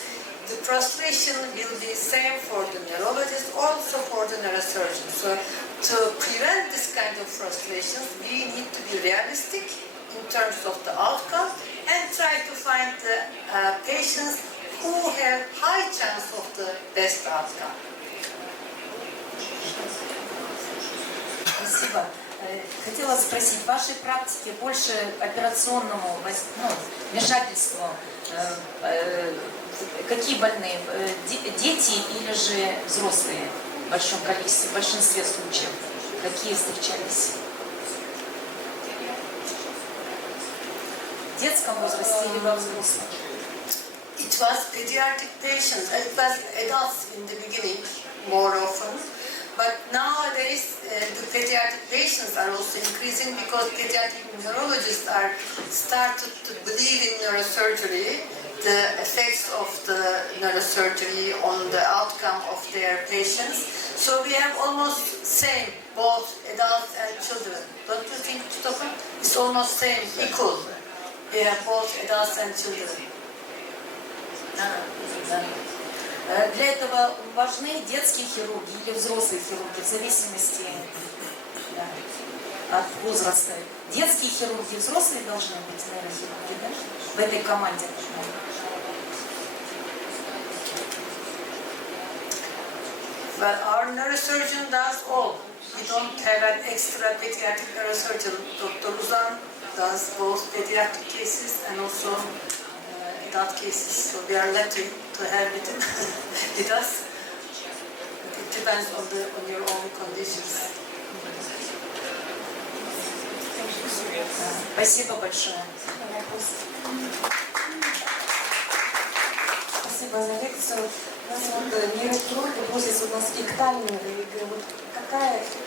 the frustration will be the same for the neurologist, also for the neurosurgeon. So to prevent this kind of frustration, we need to be realistic in terms of the outcome and try to find the patients who have high chance of the best outcome. Спасибо. Хотела спросить, в вашей практике больше операционному вмешательству какие больные? Дети или же взрослые в большом количестве, в большинстве случаев? Какие встречались? В детском возрасте или во взрослом? It was pediatric patients, it was adults in the beginning more often. But nowadays, the pediatric patients are also increasing because pediatric neurologists are started to believe in neurosurgery, the effects of the neurosurgery on the outcome of their patients. So we have almost same, both adults and children. Don't you think, Mustafa? It's almost same, equal. We have both adults and children. Для этого важны детские хирурги или взрослые хирурги, в зависимости от возраста. Детские хирурги, взрослые должны быть нейрохирурги, да? В этой команде. Well, our neurosurgeon does all. We don't have an extra pediatric neurosurgeon. Dr. Uzan does both pediatric cases and also adult cases. So we are lucky to have it with us. It depends on your own conditions. Спасибо большое. Спасибо за лекцию. У нас нейрохирурги просят у нас гектальные игры. Вот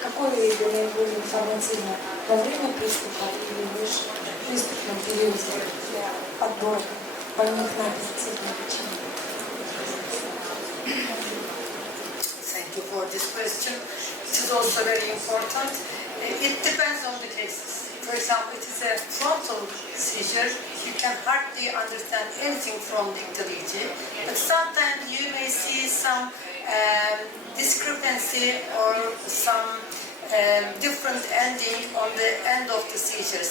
какое игры наиболее информативно? Во время приступа или лишь в приступном периоде для подбора больных на оперативное лечение? Thank you for this question. It is also very important. It depends on the cases. For example, it is a frontal seizure. You can hardly understand anything from the ECG, but sometimes you may see some discrepancy or some different ending on the end of the seizure.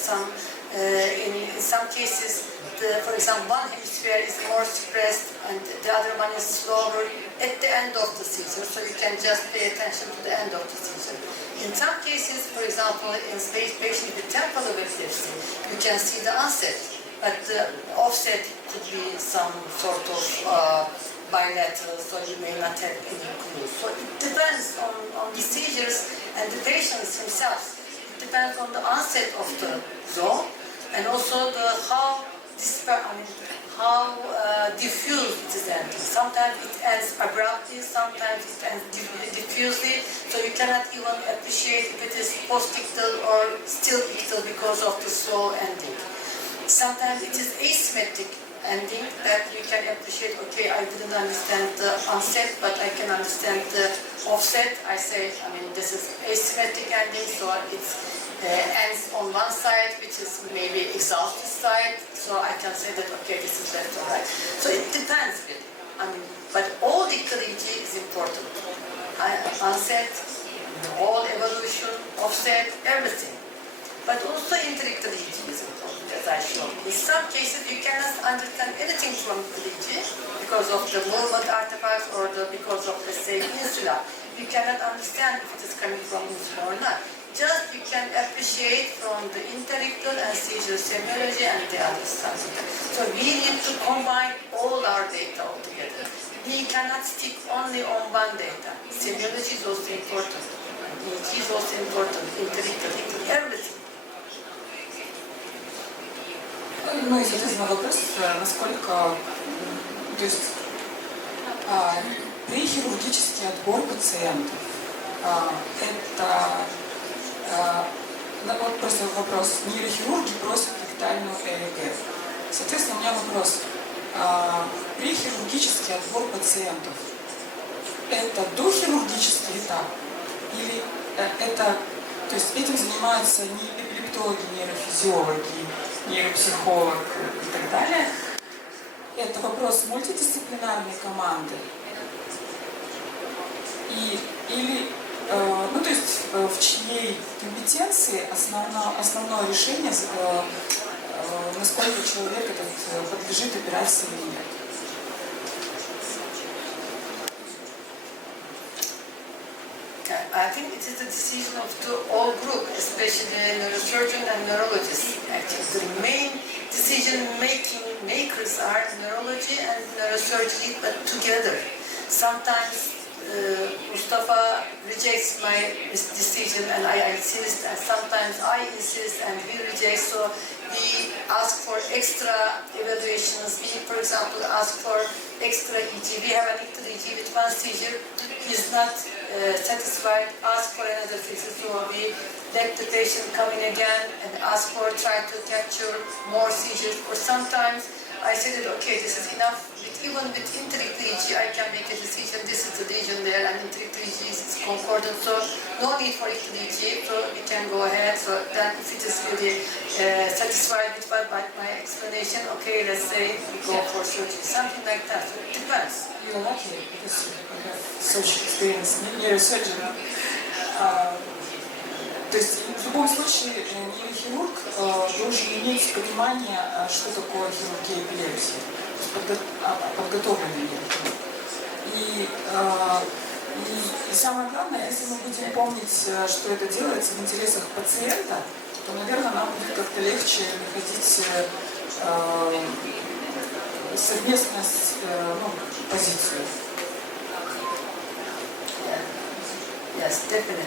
In some cases, for example, one hemisphere is more suppressed and the other one is slower at the end of the seizure, so you can just pay attention to the end of the seizure. In some cases, for example, in patient with temporal epilepsy, you can see the onset. but the offset could be some sort of bilateral, so you may not have any clue. So it depends on the seizures and the patients themselves. It depends on the onset of the zone and also how diffuse it is ending. Sometimes it ends abruptly, sometimes it ends diffusely, so you cannot even appreciate if it is post-ictal or still ictal because of the slow ending. Sometimes it is asymmetric ending that you can appreciate, okay, I didn't understand the onset, but I can understand the offset. I say, this is asymmetric ending, so it's ends on one side, which is maybe exhausted side, so I can say that, okay, this is left or right. So it depends really. But all dictal EEG is important. Onset, all evolution, offset, everything. But also interdictal EEG is important, as I showed. In some cases, you cannot understand anything from the EEG because of the movement artifacts or because of, let's say, insula. You cannot understand if it is coming from insula or not. Just you can appreciate from the interdictal and seizure semiology and the other stuff. So we need to combine all our data altogether. We cannot stick only on one data. Semiology is also important. EEG is also important. Interdictal, everything. Ну и, соответственно, вопрос, насколько, то есть, при хирургический отбор пациентов, это, вот просто вопрос, нейрохирурги просят ректальную ЭЭГ. Соответственно, у меня вопрос, при хирургический отбор пациентов, это дохирургический этап, или это, то есть этим занимаются не эпилептологи, нейрофизиологи, нейропсихолог и так далее. Это вопрос мультидисциплинарной команды. Или, то есть в чьей компетенции основное решение, насколько человек этот подлежит операции или нет. I think it is the decision of the all group, especially neurosurgeon and neurologists. Actually, the main decision-making makers are neurology and neurosurgery, but together. Sometimes Mustafa rejects my decision and I insist, and sometimes I insist and we reject. So we ask for extra evaluations. We, for example, ask for extra EEG. We have an ictal EEG with one seizure. He's not satisfied, ask for another visit. So we let the patient come in again and try to capture more seizures. Or sometimes I say that, okay, this is enough. Even with interdictal EEG, I can make a decision. This is the lesion there, and interdictal EEG is concordant. So no need for ictal EEG. So we can go ahead. So then, if it is really satisfied with my explanation, okay, let's say we go for surgery, something like that. So it depends. You're lucky because you have such experience in neurosurgery. То есть в любом случае нейрохирург должен иметь понимание, что такое хирургия эпилепсии, подготовленный нейрохирург. И самое главное, если мы будем помнить, что это делается в интересах пациента, то, наверное, нам будет как-то легче находить совместную позицию. Yes, definitely.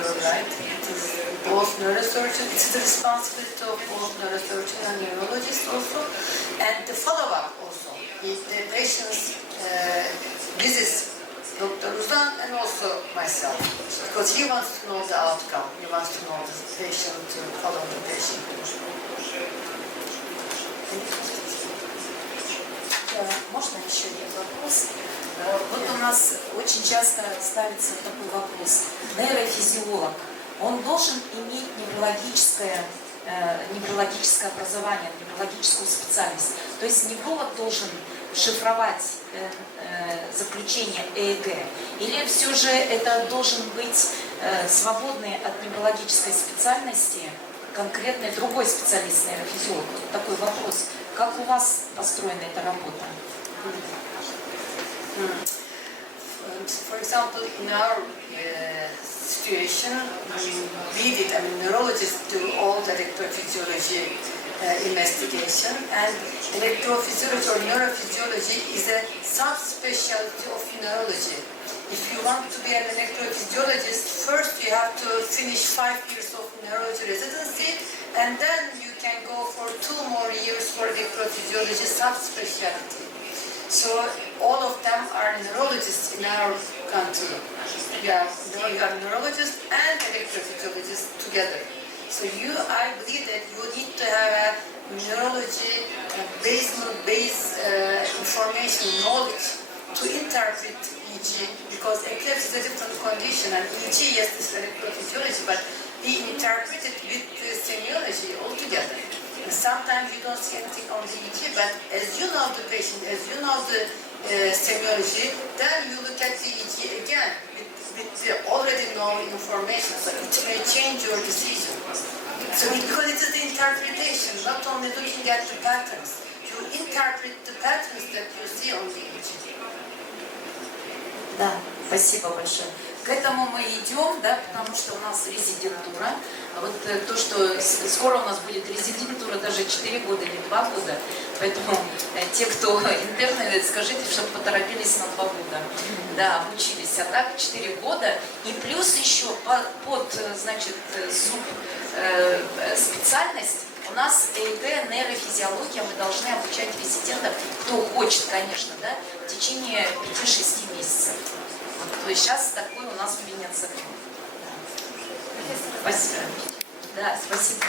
You're right. It is both neurosurgeon. It's the responsibility of both neurosurgeon and neurologist also, and the follow-up also. If the patients visits Dr. Uzan and also myself, because he wants to know the outcome. He wants to know the patient, to follow the patient. Можно еще один вопрос? Вот у нас очень часто ставится такой вопрос. Нейрофизиолог, он должен иметь неврологическое образование, неврологическую специальность. То есть невролог должен шифровать заключение ЭЭГ. Или все же это должен быть свободный от неврологической специальности конкретный другой специалист, нейрофизиолог? Вот такой вопрос. Как у вас построена эта работа? For example, in our situation, we did, neurologists do all the electrophysiology investigation, and electrophysiology or neurophysiology is a subspecialty of neurology. If you want to be an electrophysiologist, first you have to finish 5 years of neurology residency, and then you can go for 2 more years for electrophysiology subspecialty. So all of them are neurologists in our country. You are neurologists and electrophysiologists together. So I believe that you need to have a neurology base information knowledge to interpret EG, because epilepsy is a different condition, and EG, yes, this is electrophysiology, but we interpret it with the semiology altogether. And sometimes you don't see anything on the EG, but as you know the patient, as you know the semiology, then you look at the EG again with the already known information, so it may change your decision. So because it is the interpretation, not only looking at the patterns, you interpret the patterns that you see on the EG. Да, спасибо большое. К этому мы идем, да, потому что у нас резидентура. Вот то, что скоро у нас будет резидентура, даже 4 года или 2 года. Поэтому те, кто интерны, скажите, чтобы поторопились на 2 года. Да, обучились. А так 4 года. И плюс еще под, значит, специальность у нас ЭЭГ, нейрофизиология, мы должны обучать резидентов, кто хочет, конечно, да, в течение 5-6 месяцев. Вот, то есть сейчас такой у нас принят закон. Спасибо. Да, спасибо.